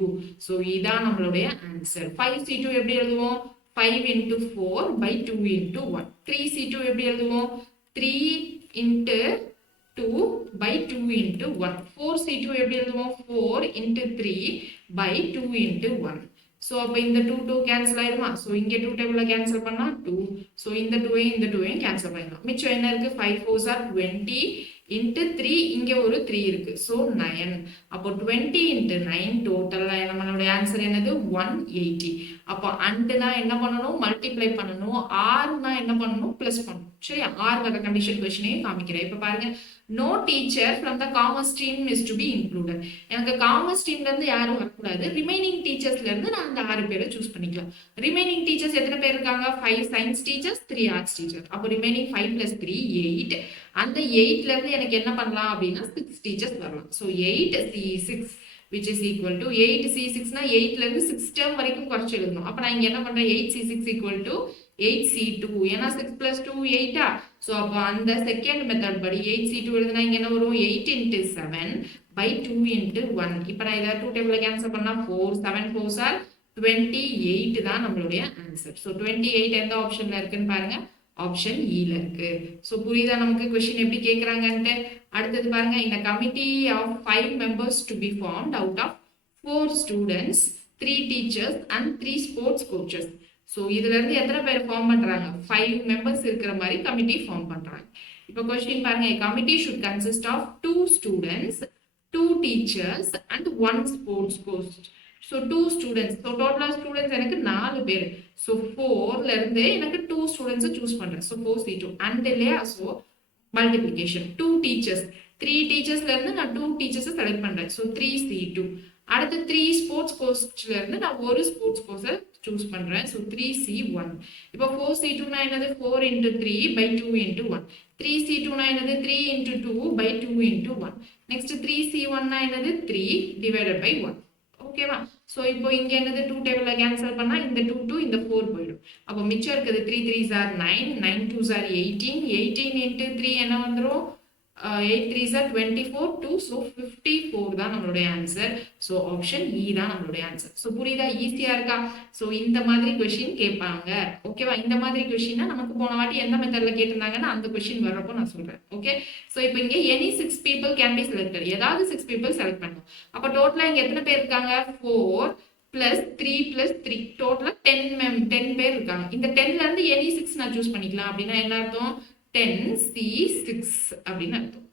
So இதான் நம்மளுடைய answer. 5C2 எப்படி எழுதுவோம்? 5 into 4 by 2 into 1. 3C2 எப்படி எழுதுவோம்? 3 into 2 by 2 into 1. 4C2 எப்படி எழுதுவோம்? 4 into 3 by 2 into 1. So அப்ப இந்த 2 கேன்சல் ஆயிருமா? So இங்க 2 டேபிள்ல கேன்சல் பண்ணா 2. So இந்த 2 கேன்சல் பண்ணிடலாம். மிச்சம் என்ன இருக்கு? 5 4s are 20 into 3 இங்க ஒரு 3 இருக்கு. So 9. அப்போ 20 into 9 டோட்டலா நம்மளுடைய ஆன்சர் என்னது? 180. அப்போ அண்ட்னா என்ன பண்ணணும்? மல்டிப்ளை பண்ணணும். ஆர்னா என்ன பண்ணணும்? பிளஸ் பண்ணணும். சரியா? ஆர் வர கண்டிஷன் क्वेश्चनே காமிக்கிறேன். இப்போ பாருங்க, no teacher from the commerce stream is to be included. எனக்கு காமர்ஸ் ஸ்ட்ரீம்ல இருந்து யாரும் வரக்கூடாது. ரிமைனிங் டீச்சர்ஸ்ல இருந்து நான் அந்த 6 பேரை சூஸ் பண்ணிக்கலாம். ரிமைனிங் டீச்சர்ஸ் எத்தனை பேர் இருக்காங்க? 5 சயின்ஸ் டீச்சர்ஸ், 3 ஆர்ட்ஸ் டீச்சர். அப்போ ரிமைனிங் 5 plus 3 8. அந்த 8ல இருந்து எனக்கு என்ன பண்ணலாம் அப்படின்னா 6 டீச்சர்ஸ் வரலாம். So 8C6 which is equal to 8C6 னா 8ல இருந்து 6 டேர்ம் வரைக்கும் குறைச்சு எழுதணும். அப்ப நான் இங்க என்ன பண்றேன்? 8C6 equal to 8C2. ஏன்னா 6 plus 2 8. So அப்ப அந்த செகண்ட் மெத்தட் படி 8C2 எழுதுனா இங்க என்ன வரும்? 8 into 7 by 2 into 1. இப்ப நான் இத 2 டேபிள்ல கேன்சல் பண்ணா 4 7 4s are 28 தான் நம்மளுடைய ஆன்சர். So 28 எந்த ஆப்ஷன்ல இருக்குன்னு பாருங்க. ஆப்ஷன் ஈல இருக்கு. ஸோ புரியுதா நமக்கு கொஸ்டின் எப்படி கேட்குறாங்கன்ட்டு? அடுத்தது பாருங்க, இந்த committee of 5 members to be formed out of 4 students, 3 teachers and 3 sports coaches. So இதுல இருந்து எத்தனை பேர் ஃபார்ம் பண்றாங்க? 5 members இருக்கிற மாதிரி கமிட்டி ஃபார்ம் பண்றாங்க. இப்போ கொஸ்டின் பாருங்க, committee should consist of 2 students, 2 teachers and 1 sports coach. So 2 students. So total students எனக்கு 4 பேர். So 4ல இருந்து எனக்கு 2 students choose பண்றேன். So 4C2 and இல்லையா? So multiplication. 2 teachers. 3 teachersல இருந்து நான் 2 teachers செலக்ட் பண்றேன். So 3C2. அடுத்து 3 sports coachல இருந்து நான் ஒரு sports coach choose பண்றேன். So 3C1. இப்போ 4C2 னா என்னது? 4 into 3 by 2 into 1. 3C2 னா என்னது? 3 into 2 by 2 into 1. Next 3C1 னா என்னது? 3 divided by 1. ஓகேவா? ஸோ இப்போ இங்க என்னது 2 டேபிள்ல கேன்சல் பண்ணா இந்த 2 2 இந்த 4 போயிடும். அப்போ மிச்சம் இருக்குது 3 3s are 9, 9 2s are 18, 18 into 3 என்ன வந்துரும் 8 3s are 24, 2 so 54 தான் நம்மளுடைய ஆன்சர். ஸோ ஆப்ஷன் இ தான் நம்மளுடைய ஆன்சர். ஸோ புரியுதா, ஈஸியா இருக்கா? ஸோ இந்த மாதிரி கொஸ்டின் கேட்பாங்க. ஓகேவா, இந்த மாதிரி கொஸ்டினா நமக்கு போன வாட்டி எந்த மெத்தட்ல கேட்டிருந்தாங்கன்னா அந்த கொஸ்டின் வர்றப்போ நான் சொல்றேன். ஓகே, ஸோ இப்போ இங்க any 6 people can be selected, ஏதாவது 6 people செலக்ட் பண்ணணும். அப்போ டோட்டலா இங்க எத்தனை பேர் இருக்காங்க? 4 plus 3 plus 3 டோட்டலா 10 பேர் இருக்காங்க. இந்த 10ல இருந்து எனி 6 நான் சூஸ் பண்ணிக்கலாம். அப்படின்னா என்ன அர்த்தம்? 10C6 அப்படின்னு அர்த்தம்.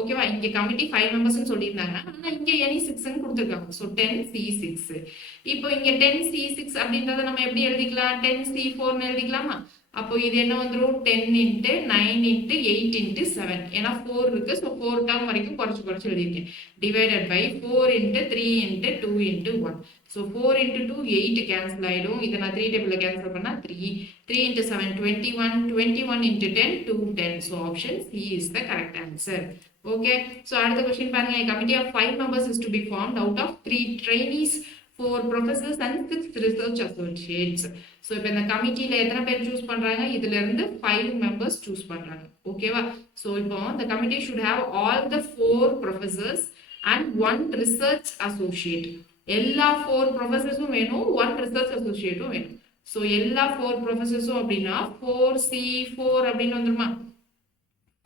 ஓகேவா, இங்க கமிட்டி 5 மெம்பர்ஸ் சொல்லியிருந்தாங்க, ஆனா இங்க எனி 6 கொடுத்துருக்காங்க. So 10C6. இப்போ இங்க 10C6 அப்படின்றத நம்ம எப்படி எழுதிக்கலாம்? 10C4 எழுதிக்கலாமா? அப்போ இது என்ன வந்துடும்? 10 into 9 into 8 into 7. ஏன்னா 4 இருக்கு. ஸோ 4 டேர்ம் வரைக்கும் குறைச்சு எழுதியிருக்கேன். Divided by 4 into 3 into 2 into 1. So 4 into 2 8 cancel ஆயிடும். இதை நான் 3 டேபிள்ல கேன்சல் பண்ணா 3 into 7 21, 21 into 10 210. So option C is the correct answer. Okay, so அடுத்த கொஸ்டின் பாருங்க. A committee of 5 members is to be formed out of 3 trainees, 4 professors and 6 research associates. So இப்போ இந்த கமிட்டியில எத்தனை பேர் சூஸ் பண்றாங்க? இதுல இருந்து 5 members சூஸ் பண்றாங்க. ஓகேவா, ஸோ இப்போ the committee should have all the 4 professors and 1 research associate. எல்லா 4 ப்ரொஃபஸர்ஸும் வேணும், 1 ரிசர்ச் அசோசியேட்டும் வேணும். ஸோ எல்லா 4 ப்ரொஃபஸர்ஸும் அப்படின்னா 4C4 அப்படின்னு வந்துருமா?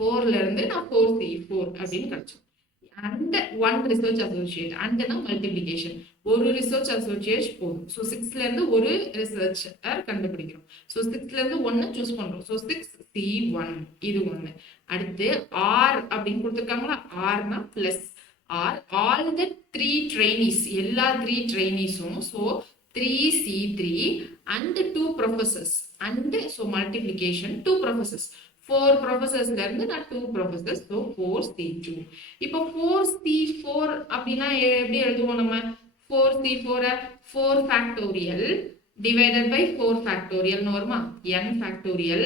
4ல இருந்து நான் 4C4 அப்படின்னு கிடைச்சோம். அண்ட் 1 ரிசர்ச் அசோசியேட், அண்ட்னா மல்டிப்ளிகேஷன், ஒரு ரிசர்ச் அசோசியேட் போதும். ஸோ 6ல இருந்து ஒரு ரிசர்ச்சர் கண்டுபிடிக்கிறோம். ஸோ 6ல இருந்து 1 சூஸ் பண்றோம். ஸோ 6C1 இது 1. அடுத்து ஆர் அப்படின்னு கொடுத்துருக்காங்களா? ஆர்னா plus are all the 3 trainees, எல்லா 3 traineesum. ஸோ 3C3 and 2 professors and so multiplication 2 professors. 4 professorsல இருந்து நான் 2 professors. So 4C2. இப்போ 4C4 அப்படின்னா எப்படி எழுதுவோம் நம்ம? 4C4 4 factorial divided by 4 factorial வருமா? n factorial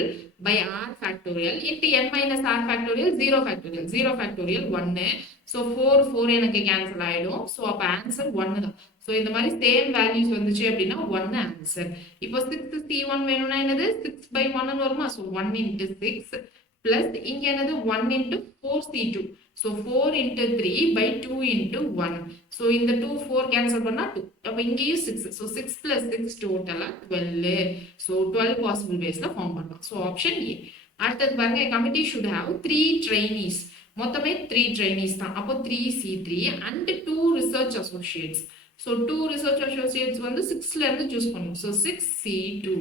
by r factorial into n minus r factorial 0 factorial 0 factorial 1. So 4 எனக்கு கேன்சல் ஆயிடும். ஸோ அப்போ ஆன்சர் 1 தான். ஸோ இந்த மாதிரி சேம் வேல்யூஸ் வந்துச்சு அப்படின்னா 1 ஆன்சர். இப்போ 6C1 வேணும்னா என்னது? 6/1 வருமா? ஸோ 1 into 6 பிளஸ் இங்க என்னது 1 into 4C2. So 4 into 3 by 2 into 1. So இந்த 2 4 கேன்சல் பண்ணா 2. அப்போ இங்கேயும் 6. ஸோ 6 plus 6 டோட்டலா 12. ஸோ 12 பாசிபிள் வேஸ்ல ஃபார்ம் பண்ணலாம். So option A. அடுத்தது பாருங்க, கமிட்டி ஷுட் ஹேவ் 3 trainees. மொத்தமே 3 trainees தான். அப்போ 3C3 and 2 research associates. So 2 research associates வந்து 6ல இருந்து சூஸ் பண்ணுவோம். ஸோ 6C2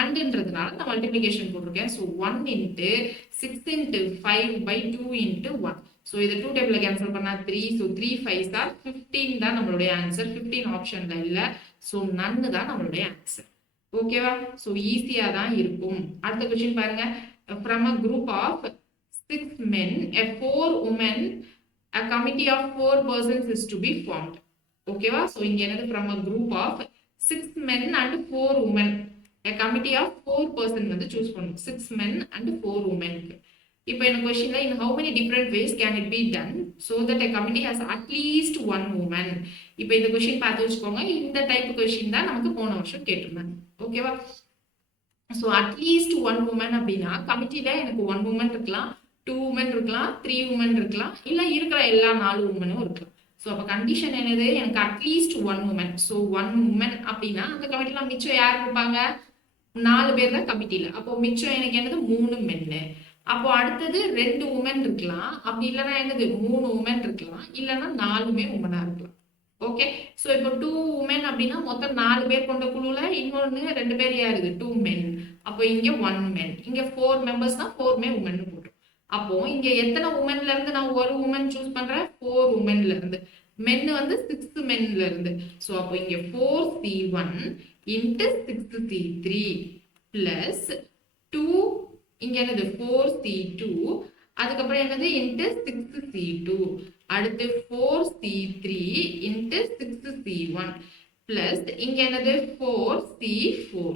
அண்ட்ன்றதுனால நான் மல்டிப்ளிகேஷன் போட்டிருக்கேன். So 1 into 6 into 5 by 2 into 1. So இதை 2 டேபிள்ல கேன்சல் பண்ணா 3. ஸோ 3 5s are 15 தான் நம்மளுடைய ஆன்சர். 15 ஆப்ஷன்ல இல்ல. ஸோ நன்னு தான் நம்மளுடைய ஆன்சர். ஓகேவா, ஸோ ஈஸியா தான் இருக்கும். அடுத்த கொஸ்டின் பாருங்க. From a group of 6 men, a 4 women, a committee of 4 persons is to be formed. ஓகேவா, ஸோ இங்க என்னது? From a group of 6 men and 4 women, a committee of 4 person வந்து சூஸ் பண்ணும். 6 men and 4 women. இப்போ இந்த கொஸ்டின்ல in how many different ways can it be done so that a committee has at least 1 woman. இப்போ இந்த question பார்த்து வச்சுக்கோங்க. இந்த டைப் கொஸ்டின் தான் நமக்கு போன வருஷம் கேட்டிருந்தாங்க. ஓகேவா, ஸோ அட்லீஸ்ட் 1 woman அப்படின்னா கமிட்டியில எனக்கு 1 woman இருக்கலாம், 2 women இருக்கலாம், 3 women இருக்கலாம், இல்ல இருக்கிற எல்லா 4 womenம் இருக்கலாம். ஸோ அப்போ கண்டிஷன் என்னது? எனக்கு அட்லீஸ்ட் 1 woman. ஸோ 1 woman அப்படின்னா அந்த கமிட்டில மிச்சம் யார் இருப்பாங்க? 4 பேர் தான் கமிட்டியில. அப்போ மிச்சம் எனக்கு என்னது? 3 மென்னு. அப்போ அடுத்தது 2 உமன் இருக்கலாம், அப்படி இல்லைன்னா என்னது 3 உமன் இருக்கலாம், இல்லைன்னா 4மே உமனா இருக்கலாம். ஓகே, ஸோ இப்போ 2 உமன் அப்படின்னா மொத்தம் 4 பேர் கொண்ட குழுல இன்னொன்னு 2 பேர் யாருது? 2 மென். அப்போ இங்க 1 மென். இங்க 4 மெம்பர்ஸ் தான், 4மே உமன் போட்டோம். அப்போ இங்க எத்தனை உமன்ல இருந்து நான் ஒரு உமன் சூஸ் பண்றேன்? 4 உமன்ல இருந்து. மென் வந்து 6 மென்ல இருந்து. ஸோ அப்போ இங்க 4C1 into 6C3 பிளஸ் 2 இங்க என்னது 4C2, அதுக்கப்புறம் என்னது into 6C2, அடுத்து 4C3 into 6C1 பிளஸ் இங்க என்னது 4C4.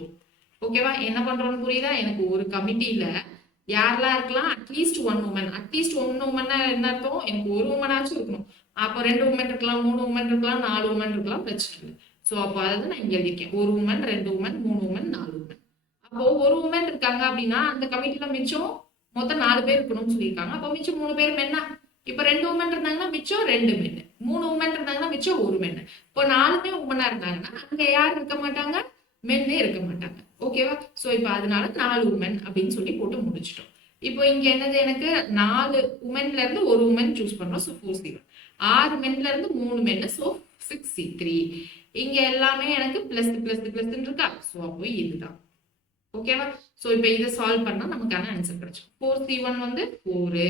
ஓகேவா, என்ன பண்றோம்னு புரியுதா? எனக்கு ஒரு கமிட்டியில யாரெல்லாம் இருக்கலாம்? At least 1 woman. அட்லீஸ்ட் 1 உமன்னா என்ன அர்த்தம்? எனக்கு ஒரு உமனாச்சும் இருக்கணும். அப்போ 2 உமன் இருக்கலாம், 3 உமன் இருக்கலாம், 4 உமன் இருக்கலாம், பிரச்சனை இல்லை. ஸோ அப்போ அதை நான் இங்க எழுதியிருக்கேன். ஒரு உமன், 2 உமன், 3 உமன், 4 உமன். அப்போ ஒரு உமன் இருக்காங்க அப்படின்னா அந்த கமிட்டில மிச்சம் மொத்தம் 4 பேர் இருக்கணும்னு சொல்லியிருக்காங்க. அப்போ மிச்சம் 3 பேர் மென்னா. இப்ப 2 உமன் இருந்தாங்கன்னா மிச்சம் 2 மென்னு. 3 உமன் இருந்தாங்கன்னா மிச்சம் 1 மென்னு. இப்போ 4மே உமனா இருந்தாங்கன்னா அங்க யார் இருக்க மாட்டாங்க? மென்னே இருக்க மாட்டாங்க. ஓகேவா? ஸோ இப்போ அதனால 4 உமன் அப்படின்னு சொல்லி போட்டு முடிச்சிட்டோம். இப்போ இங்க என்னது, எனக்கு 4 உமன்ல இருந்து ஒரு உமன் சூஸ் பண்றோம். So 4C1. 6 மென்ல இருந்து 3 மென்னு. So 6C3. இங்க எல்லாமே எனக்கு பிளஸ் பிளஸ் பிளஸ் இருக்கா? ஸோ அப்போ இதுதான். ஓகேவா? ஸோ இப்போ இதை சால்வ் பண்ணா நமக்கான ஆன்சர் கிடைச்சிடும். 4C1 வந்து 4.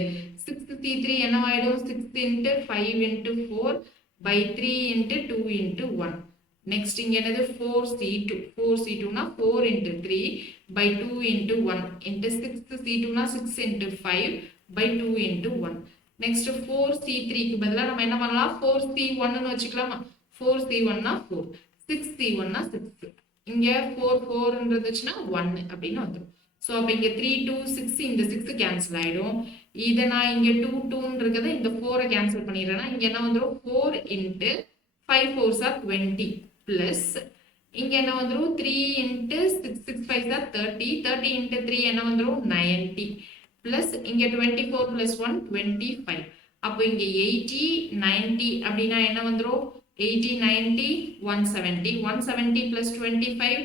6C3 என்னவாயிடும்? 6 into 5 into 4 by 3 into 2 into 1. Next இங்க என்னது? 4C2. 4C2னா 4 into 3 by 2 into 1 into 6C2னா 6 into 5 by 2 into 1. நெக்ஸ்ட் 4C3க்கு பதிலா நம்ம என்ன பண்ணலாம்? 4C1ன்னு வச்சுக்கலாமா? 4C1னா 4. 6C1னா 6. இங்க 4 4 இருந்துச்சுன்னா 1 அப்படின்னு வந்துடும். ஸோ அப்போ இங்க 3 2 6 இந்த 6 கேன்சல் ஆயிடும். இதை நான் இங்க 2 2 இருக்கிறத இந்த 4 கேன்சல் பண்ணிடுறேன்னா இங்க என்ன வந்துடும்? 4 into 5 4s are 20 plus இங்க என்ன வந்துடும்? 3 into 6 6 5s are 30. 30 into 3 என்ன வந்துடும்? 90 plus இங்க 24 plus 1 25. அப்போ இங்க 80 90 அப்படின்னா என்ன வந்துடும்? 80 90 170. 170 plus 25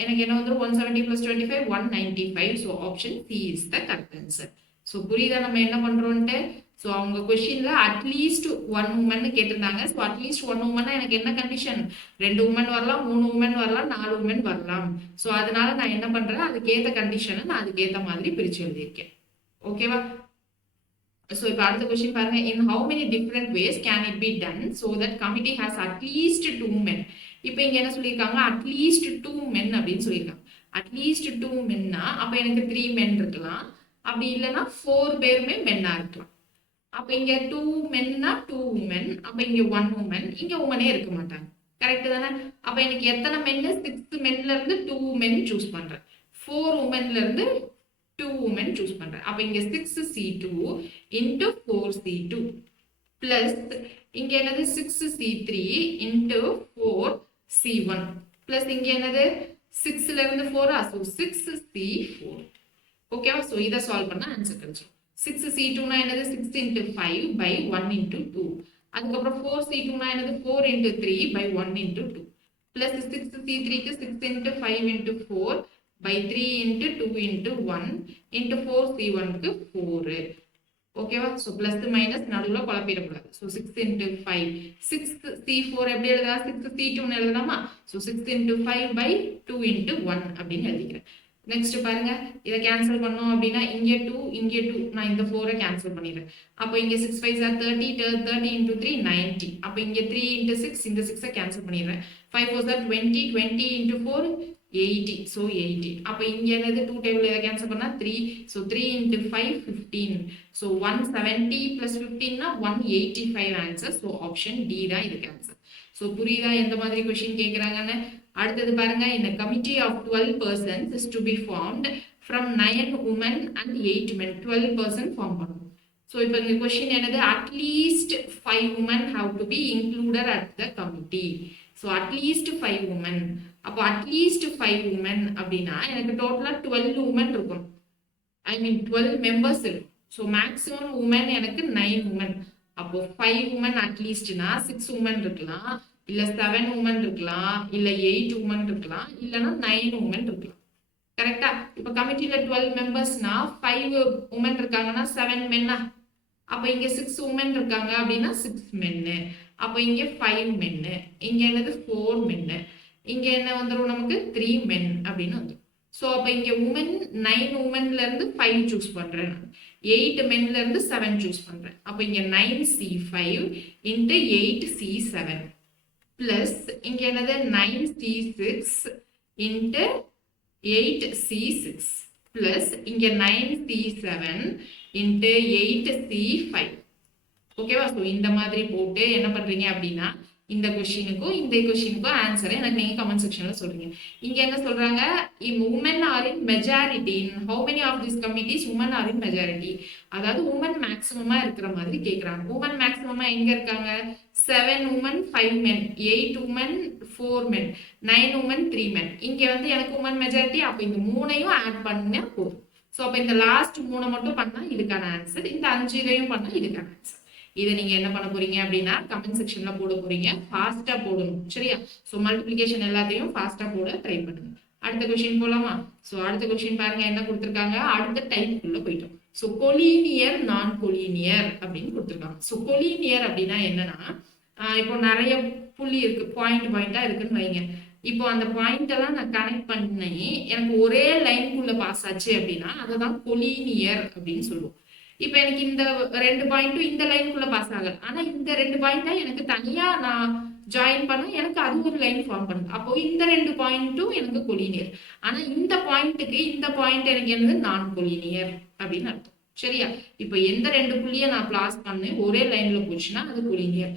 எனக்கு என்ன வந்துடும்? 170 plus 25 195. So option C is the correct answer. So புரியுதா நம்ம என்ன பண்றோம்ட்டு? ஸோ அவங்க கொஸ்டின்ல அட்லீஸ்ட் 1 உமன் கேட்டிருந்தாங்க. ஸோ அட்லீஸ்ட் 1 உமன்னா எனக்கு என்ன கண்டிஷன்? 2 உமன் வரலாம், 3 உமன் வரலாம், 4 உமன் வரலாம். ஸோ அதனால நான் என்ன பண்றேன்? அதுக்கேற்ற கண்டிஷனை நான் அதுக்கேற்ற மாதிரி பிரிச்சு எழுதியிருக்கேன். ஓகேவா? So இப்போ அடுத்த கொஸ்டின் பாருங்க. In how many different ways can it be done so that committee has at least 2 men? இப்போ இங்க என்ன சொல்லியிருக்காங்க? அட்லீஸ்ட் 2 men அப்படின்னு சொல்லியிருக்காங்க. அட்லீஸ்ட் 2 மென்னா அப்ப எனக்கு 3 men இருக்கலாம். அப்படி இல்லைன்னா 4 பேருமே மென்னா இருக்கலாம். அப்ப இங்க 2 மென்னா 2 உமன். அப்ப இங்க 1 உமன். இங்க உமனே இருக்க மாட்டாங்க. கரெக்ட் தானே? அப்ப எனக்கு எத்தனை மென்னு? 6 மென்ல இருந்து 2 men சூஸ் பண்றேன். 4 உமன்ல இருந்து 2 women choose பண்றேன். அப்ப இங்க 6C2 into 4C2 plus இங்க என்னது? 6C3 into 4C1 plus இங்க என்னது? 6ல இருந்து 4 so 6C4. ஓகேவா? சோ இத சால்வ் பண்ணா ஆன்சர் கிடைச்சிடும். 6C2னா என்னது? 6 into 5 by 1 into 2. அதுக்கப்புறம் 4C2னா என்னது? 4 into 3 by 1 into 2 plus 6C3க்கு 6 into 5 into 4 by 3 into 2 into 1 into 4C1க்கு 4. ஓகேவா? ஸோ பிளஸ் மைனஸ் நடுவில் குழப்பிடக்கூடாது. ஸோ 6 into 5 6C4 எப்படி எழுதலாம்? 6C2ன்னு எழுதலாமா? ஸோ 6 into 5 by 2 into 1 அப்படின்னு எழுதிக்கிறேன். நெக்ஸ்ட் பாருங்க, இதை கேன்சல் பண்ணோம் அப்படின்னா இங்கே 2 இங்கே 2 நான் இந்த 4 கேன்சல் பண்ணிடுறேன். அப்போ இங்கே 6 5 are 30 30 into 3 90. அப்போ இங்கே 3 into 6 இந்த 6 கேன்சல் பண்ணிடுறேன். 5 4 are 20 20 into 4 80. So 80. அப்ப இங்க என்னது? 2 டேபிள் இத கேன்சல் பண்ணா 3. So 3 into 5 15. So 170 plus 15 னா 185 ஆன்சர். So option D தான் இதுக்கு ஆன்சர். So புரியுதா எந்த மாதிரி क्वेश्चन கேக்குறாங்கன்னு? அடுத்து பாருங்க, in a committee of 12 persons is to be formed from 9 women and 8 men. 12 person form பண்ணணும். So இப்போ இந்த क्वेश्चन என்னது? At least 5 women have to be included at the committee. So at least 5 women. அப்போ at least 5 woman அப்படின்னா எனக்கு டோட்டலா 12 woman இருக்கும். ஐ மீன் 12 members இருக்கும். ஸோ மேக்ஸிமம் உமன் எனக்கு 9 உமன். அப்போ 5 உமன் அட்லீஸ்ட்னா 6 உமன் இருக்கலாம், இல்ல 7 உமன் இருக்கலாம், இல்ல 8 உமன் இருக்கலாம், இல்லைன்னா 9 உமன் இருக்கலாம். கரெக்டா? இப்போ கமிட்டியில 12 மெம்பர்ஸ்னா 5 உமன் இருக்காங்கன்னா 7 மென்னா. அப்ப இங்க 6 உமன் இருக்காங்க அப்படின்னா 6 மென்னு. அப்ப இங்க 5 மென்னு. இங்க என்னது? 4 மென்னு. இங்க என்ன வந்துரும்? நமக்கு 3 men அப்படின்னு வந்துரும். சோ அப்ப இங்க உமன் 9 உமன்ல இருந்து 5 சூஸ் பண்றேன். 8 menல இருந்து 7 சூஸ் பண்றேன். அப்ப இங்க 9C5 into 8C7 plus இங்க என்னது? 9C6 into 8C6 plus இங்க 9C7 into 8C5. ஓகேவா? சோ இந்த மாதிரி போட்டு என்ன பண்றீங்க அப்படின்னா இந்த கொஸ்டினுக்கும் இந்த கொஸ்டினுக்கும் ஆன்சரை எனக்கு நீங்க கமெண்ட் செக்ஷன்ல சொல்றீங்க. இங்க என்ன சொல்றாங்க, women are in majority in how many of this committees women are in majority. அதாவது உமன் மேக்ஸிமமா இருக்கிற மாதிரி கேட்கறாங்க. உமன் மேக்ஸிமமா எங்க இருக்காங்க, 7 women 5 men, 8 women 4 men, 9 women 3 men. இங்க வந்து எனக்கு உமன் மெஜாரிட்டி, அப்ப இந்த மூணையும் ஆட் பண்ணா போதும். ஸோ அப்ப இந்த லாஸ்ட் 3 மட்டும் பண்ணா இதுக்கான ஆன்சர், இந்த 5 இதையும் பண்ணா இதுக்கான ஆன்சர். இதை நீங்க என்ன பண்ண போறீங்க அப்படின்னா கமெண்ட் செக்ஷன்ல போட போறீங்க. ஃபாஸ்டா போடணும், சரியா? ஸோ மல்டிபிளிகேஷன் எல்லாத்தையும் ஃபாஸ்டா போட ட்ரை பண்ணுங்க. அடுத்த கொஸ்டின் போலாமா? ஸோ அடுத்த கொஸ்டின் பாருங்க என்ன கொடுத்துருக்காங்க. அடுத்த டைப்புக்குள்ள போயிட்டோம். ஸோ கொலீனியர் நான் கொலீனியர் அப்படின்னு கொடுத்துருக்காங்க. ஸோ கொலீனியர் அப்படின்னா என்னன்னா, இப்போ நிறைய புள்ளி இருக்கு, பாயிண்டா இருக்குன்னு வைங்க. இப்போ அந்த பாயிண்ட் எல்லாம் நான் கனெக்ட் பண்ணி எனக்கு ஒரே லைனுக்குள்ள பாஸ் ஆச்சு அப்படின்னா அதை தான் கொலீனியர் அப்படின்னு சொல்லுவோம். இப்போ எனக்கு இந்த 2 பாயிண்ட்டும் இந்த லைனுக்குள்ள பாஸ் ஆகல, ஆனா இந்த 2 பாயிண்டா எனக்கு தனியா நான் ஜாயின் பண்ணா எனக்கு அது ஒரு லைன் ஃபார்ம் பண்ணுது. அப்போ இந்த 2 பாயிண்ட்டும் எனக்கு கொலீனியர். ஆனா இந்த பாயிண்ட்டுக்கு இந்த பாயிண்ட் எனக்கு என்னது நான் கொலீனியர் அப்படின்னு அர்த்தம், சரியா? இப்போ எந்த 2 புள்ளியை நான் பிளாஸ் பண்ணேன் ஒரே லைன்ல போச்சுன்னா அது கொலீனியர்.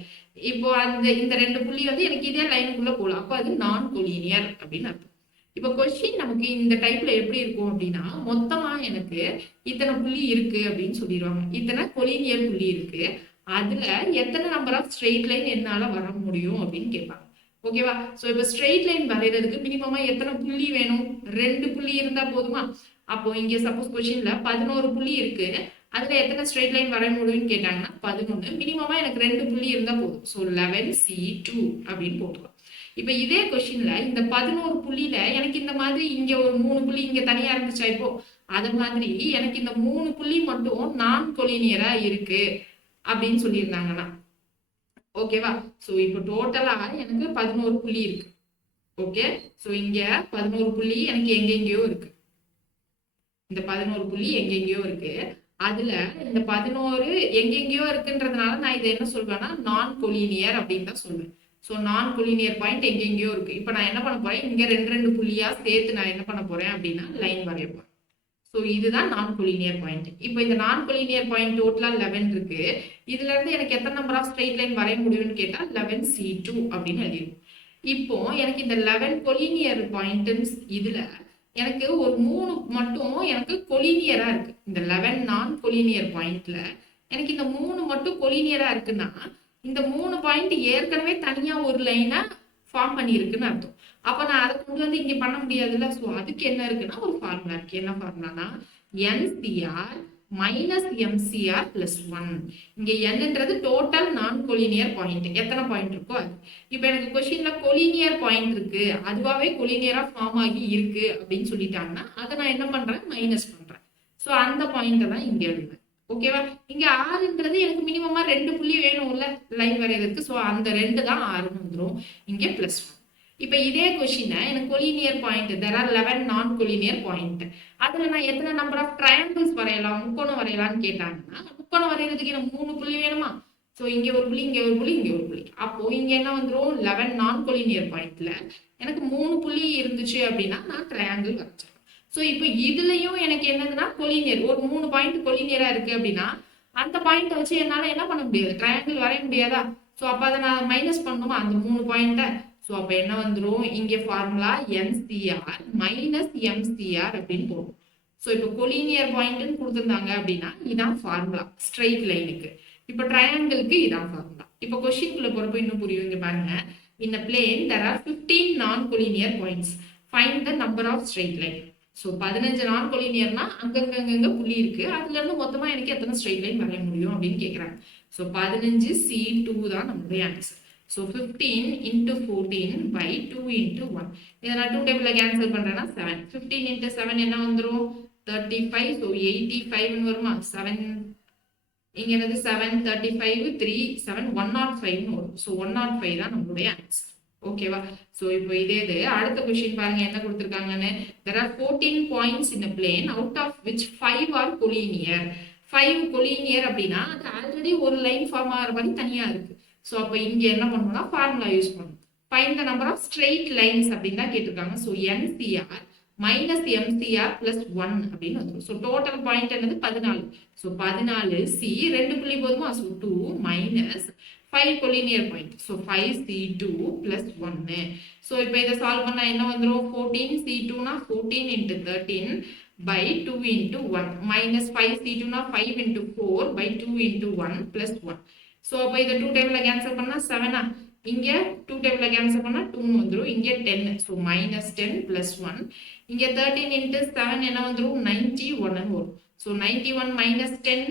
இப்போ இந்த 2 புள்ளி வந்து எனக்கு இதே லைனுக்குள்ள போகலாம், அப்போ அது நான் கொலீனியர் அப்படின்னு அர்த்தம். இப்போ கொஸ்டின் நமக்கு இந்த டைப்ல எப்படி இருக்கும் அப்படின்னா, மொத்தமா எனக்கு இத்தனை புள்ளி இருக்கு அப்படின்னு சொல்லிடுவாங்க. இத்தனை கொலீனியர் புள்ளி இருக்கு, அதுல எத்தனை நம்பர் ஆஃப் ஸ்ட்ரெயிட் லைன் என்னால வர முடியும் அப்படின்னு கேட்பாங்க. ஓகேவா? ஸோ இப்போ ஸ்ட்ரெயிட் லைன் வரைகிறதுக்கு மினிமமா எத்தனை புள்ளி வேணும்? 2 புள்ளி இருந்தா போதுமா? அப்போ இங்க சப்போஸ் கொஸ்டின்ல 11 புள்ளி இருக்கு, அதுல எத்தனை ஸ்ட்ரெயிட் லைன் வர முடியும்னு கேட்டாங்கன்னா 11. மினிமமா எனக்கு 2 புள்ளி இருந்தா போதும். ஸோ 11C2 அப்படின்னு போட்டுக்கலாம். இப்ப இதே கொஸ்டின்ல இந்த 11 புள்ளியில எனக்கு இந்த மாதிரி இங்க ஒரு 3 புள்ளி இங்க தனியா இருந்துச்சா, இப்போ அது மாதிரி எனக்கு இந்த 3 புள்ளி மட்டும் நான் கொலீனியரா இருக்கு அப்படின்னு சொல்லியிருந்தாங்கன்னா, ஓகேவா? சோ இப்போ டோட்டலா எனக்கு 11 புள்ளி இருக்கு. ஓகே, சோ இங்க 11 புள்ளி எனக்கு எங்கெங்கயோ இருக்கு. இந்த 11 புள்ளி எங்கெங்கயோ இருக்கு. அதுல இந்த 11 எங்கெங்கயோ இருக்குன்றதுனால நான் இதை என்ன சொல்வேன்னா நான் கொலீனியர் அப்படின்னு தான் சொல்லுவேன். ஸோ நான் கொலீனியர் பாயிண்ட் எங்கெங்கயோ இருக்கு. இப்போ நான் என்ன பண்ண போறேன், இங்க 2 புள்ளியா சேர்த்து நான் என்ன பண்ண போறேன் அப்படின்னா லைன் வரைய போறேன். ஸோ இதுதான் நான் கொலீனியர் பாயிண்ட். இப்போ இந்த நான் கொலீனியர் பாயிண்ட் டோட்டலா 11 இருக்கு. இதுல இருந்து எனக்கு எத்தனை நம்பர் ஆஃப் ஸ்ட்ரெயிட் லைன் வரைய முடியும்னு கேட்டா 11C2 அப்படின்னு எழுதிடும். இப்போ எனக்கு இந்த 11 கொலீனியர் பாயிண்ட் இதுல எனக்கு ஒரு 3 மட்டும் எனக்கு கொலீனியரா இருக்கு. இந்த 11 நான் கொலீனியர் பாயிண்ட்ல எனக்கு இந்த 3 மட்டும் கொலீனியரா இருக்குன்னா இந்த 3 பாயிண்ட் ஏற்கனவே தனியா ஒரு லைனா ஃபார்ம் பண்ணியிருக்குன்னு அர்த்தம். அப்ப நான் அதை கொண்டு வந்து இங்க பண்ண முடியாதுல்ல. ஸோ அதுக்கு என்ன இருக்குன்னா ஒரு ஃபார்முலா இருக்கு. என்ன ஃபார்முலானா NCR மைனஸ் MCR பிளஸ் 1. இங்க என்னன்றது டோட்டல் நான் கொலீனியர் பாயிண்ட், எத்தனை பாயிண்ட் இருக்கோ அது. இப்ப எனக்கு கொஸ்டின்ல கொலீனியர் பாயிண்ட் இருக்கு, அதுவாவே கொலீனியரா ஃபார்ம் ஆகி இருக்கு அப்படின்னு சொல்லிட்டாங்கன்னா அதை நான் என்ன பண்றேன், மைனஸ் பண்றேன். ஸோ அந்த பாயிண்ட தான் இங்க எழுதுவேன். ஓகேவா? இங்க 6ன்றது எனக்கு மினிமமா 2 புள்ளி வேணும்ல லைன் வரையறதுக்கு. ஸோ அந்த 2 தான் 6ன்னு வந்துடும். இங்க பிளஸ் 1. இப்ப இதே கொஸ்டினை எனக்கு கொலீனியர் பாயிண்ட் தெர் ஆர் 11 நான் கொலீனியர் பாயிண்ட், அதுல நான் எத்தனை நம்பர் ஆஃப் ட்ரையாங்கிள்ஸ் வரையலாம், முக்கோணம் வரையலாம்னு கேட்டாங்கன்னா முக்கோணம் வரைகிறதுக்கு எனக்கு 3 புள்ளி வேணுமா? ஸோ இங்க ஒரு புள்ளி, இங்க ஒரு புள்ளி, இங்க ஒரு புள்ளி. அப்போ இங்க என்ன வந்துடும், 11 நான் கொலீனியர் பாயிண்ட்ல எனக்கு 3 புள்ளி இருந்துச்சு அப்படின்னா நான் ட்ரையாங்கிள் வரைச்சிருக்கேன். ஸோ இப்போ இதுலயும் எனக்கு என்னதுன்னா கொலீனியர் ஒரு 3 பாயிண்ட் கொலீனியரா இருக்கு அப்படின்னா அந்த பாயிண்ட்டை வச்சு என்னால என்ன பண்ண முடியாது, ட்ரையாங்கிள் வரைய முடியாதா? ஸோ அப்ப அதை நான் மைனஸ் பண்ணணுமா அந்த 3 பாயிண்ட்டை? ஸோ அப்ப என்ன வந்துடும், இங்க ஃபார்முலா NCR மைனஸ் MCR அப்படின்னு போடும். ஸோ இப்போ கொலீனியர் பாயிண்ட்னு கொடுத்துருந்தாங்க அப்படின்னா இதான் ஃபார்முலா ஸ்ட்ரெயிட் லைனுக்கு. இப்போ ட்ரையாங்கிளுக்கு இதான் ஃபார்முலா. இப்போ கொஸ்டின்குள்ள போறப்போ இன்னும் புரியும். இங்க பாருங்க, in a plane there are 15 non-collinear points. Find the number of straight line. So 15 நான் கொலீனியர்னா அங்கங்க புள்ளி இருக்கு, அதுல இருந்து மொத்தமா எனக்கு எத்தனை ஸ்ட்ரெயிட் லைன் வரைய முடியும் அப்படின்னு கேட்கறாங்க. ஸோ 15C2 தான் நம்மளுடைய answer. So 15 into 14 by 2 into 1. இதை நான் 2 டேபிள்ல கேன்சல் பண்றேன்னா 7. 15 into 7 என்ன வந்துடும், 35. ஸோ 85 வருமா? 7 இங்க என்னது 7 35 3 7 105 வரும். ஸோ 105 தான் நம்மளுடைய ஆன்சர். ஓகேவா? ஸோ இப்போ இதே இது அடுத்த கொஸ்டின் பாருங்க என்ன கொடுத்துருக்காங்கன்னு. there are 14 points in a plane out of which 5 are collinear. 5 collinear அப்படின்னா அது ஆல்ரெடி ஒரு லைன் ஃபார்ம் ஆகிற மாதிரி தனியா இருக்கு. ஸோ அப்போ இங்க என்ன பண்ணணும்னா ஃபார்முலா யூஸ் பண்ணணும். find the number of straight lines அப்படின்னு தான் கேட்டிருக்காங்க. So NCR minus MCR plus 1 அப்படின்னு வந்துடும். ஸோ டோட்டல் பாயிண்ட் என்னது 14. ஸோ 14C 2 புள்ளி போதுமா? So 2 minus 5 collinear point. So 5C2 plus 1. So இப்போ இதை சால்வ் பண்ணா என்ன வந்துடும்? 14C2னா 14 into 13 by 2 into 1 minus 5C2னா 5 into 4 by 2 into 1 plus 1. So அப்போ இதை 2 டைம்ல கேன்சல் பண்ணா 7. இங்க 2 டைம்ல கேன்சல் பண்ணா 2 வந்துரும். இங்க 10. So minus 10 plus 1. இங்க 13 into 7 என்ன வந்துரும்? 91 வரும். ஸோ 91 minus 10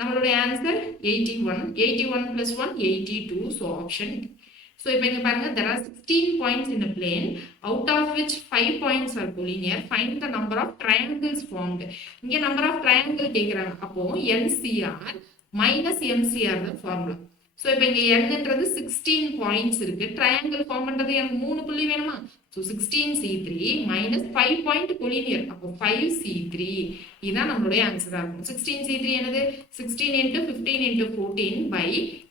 நம்மளுடைய answer 81. 81 plus 1 82. So option D. So இப்போ இங்க பாருங்க, there are 16 points in a plane, out of which 5 points are collinear. Find the number of triangles formed. இங்க number of triangle கேக்குறாங்க. அப்போ NCR minus MCR தான் formula. So இப்போ இங்க என்னன்றது 16 பாயிண்ட்ஸ் இருக்கு. ட்ரையாங்கிள் ஃபார்ம் பண்றது எனக்கு 3 புள்ளி வேணுமா? So 16C3 minus 5 point collinear. அப்போ 5C3 இதான் நம்மளுடைய ஆன்சரா இருக்கும். 16C3 என்னது? 16 into 15 into 14 by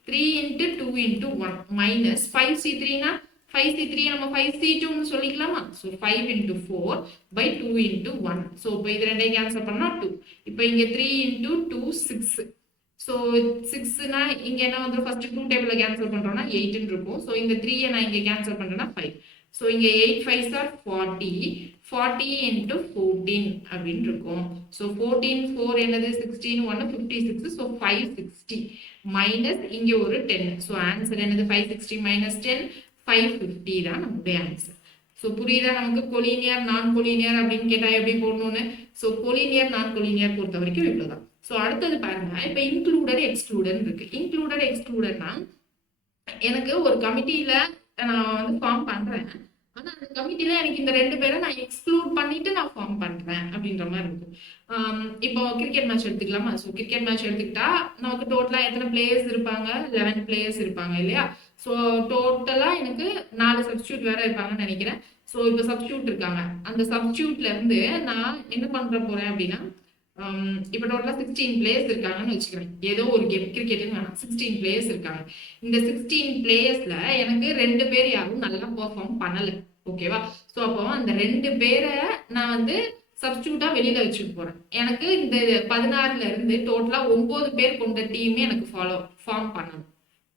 3 into 2 into 1 minus 5C3னா 5C3 நம்ம 5C2 சொல்லிக்கலாமா? So 5 into 4 by 2 into 1. So இப்போ இது ரெண்டையும் கேன்சல் பண்ணா 2. இப்போ இங்க 3 into 2 6. ஸோ 6னா இங்க என்ன வந்துடும்? ஃபர்ஸ்ட் 2 டேபிள்ல கேன்சல் பண்றோம்னா 8 இருக்கும். ஸோ இந்த 3 நான் இங்க கேன்சல் பண்றேன்னா 5. ஸோ இங்க 8 5s are 40. 40 into 14 அப்படின்னு இருக்கும். ஸோ 14 4 என்னது? 16 1 56. ஸோ 560 மைனஸ் இங்க ஒரு 10. ஸோ ஆன்சர் என்னது? 560 மைனஸ் 10 550 தான் நம்மளுடைய ஆன்சர். ஸோ புரியுதா நமக்கு கொலினியர் நான் கொலினியர் அப்படின்னு கேட்டா எப்படி போடணும்னு? ஸோ கொலினியர் நான் கொலினியர் பொறுத்த வரைக்கும் இவ்வளவுதான். ஸோ அடுத்தது பாருங்க, இப்போ இன்க்ளூடட் எக்ஸ்க்ளூடட் இருக்கு. இன்க்ளூடட் எக்ஸ்க்ளூடட்னா எனக்கு ஒரு கமிட்டியில நான் வந்து ஃபார்ம் பண்றேன். ஆனா அந்த கமிட்டில எனக்கு இந்த 2 பேரை நான் எக்ஸ்க்ளூட் பண்ணிட்டு நான் ஃபார்ம் பண்றேன் அப்படின்ற மாதிரி இருக்கும். இப்போ கிரிக்கெட் மேட்ச் எடுத்துக்கலாமா? ஸோ கிரிக்கெட் மேட்ச் எடுத்துக்கிட்டா நமக்கு டோட்டலா எத்தனை பிளேயர்ஸ் இருப்பாங்க? 11 பிளேயர்ஸ் இருப்பாங்க இல்லையா? ஸோ டோட்டலா எனக்கு 4 சப்ஸ்டியூட் வேற இருப்பாங்கன்னு நினைக்கிறேன். ஸோ இப்போ சப்ஸ்டியூட் இருக்காங்க. அந்த சப்ஸ்டியூட்ல இருந்து நான் என்ன பண்ற போறேன் அப்படின்னா, இப்போ டோட்டலா 16 பிளேயர்ஸ் இருக்காங்கன்னு வச்சுக்கிறேன். ஏதோ ஒரு கேம் கிரிக்கெட்னு வேணாம், 16 பிளேயர்ஸ் இருக்காங்க. இந்த 16 பிளேயர்ஸ்ல எனக்கு 2 பேர் யாரும் நல்லா பெர்ஃபார்ம் பண்ணல. ஓகேவா? ஸோ அப்போ அந்த 2 பேரை நான் வந்து சப்ஸ்டியூட்டா வெளியில வச்சுட்டு போறேன். எனக்கு இந்த 16ல இருந்து டோட்டலா 9 பேர் கொண்ட டீமே எனக்கு ஃபார்ம் பண்ணணும்.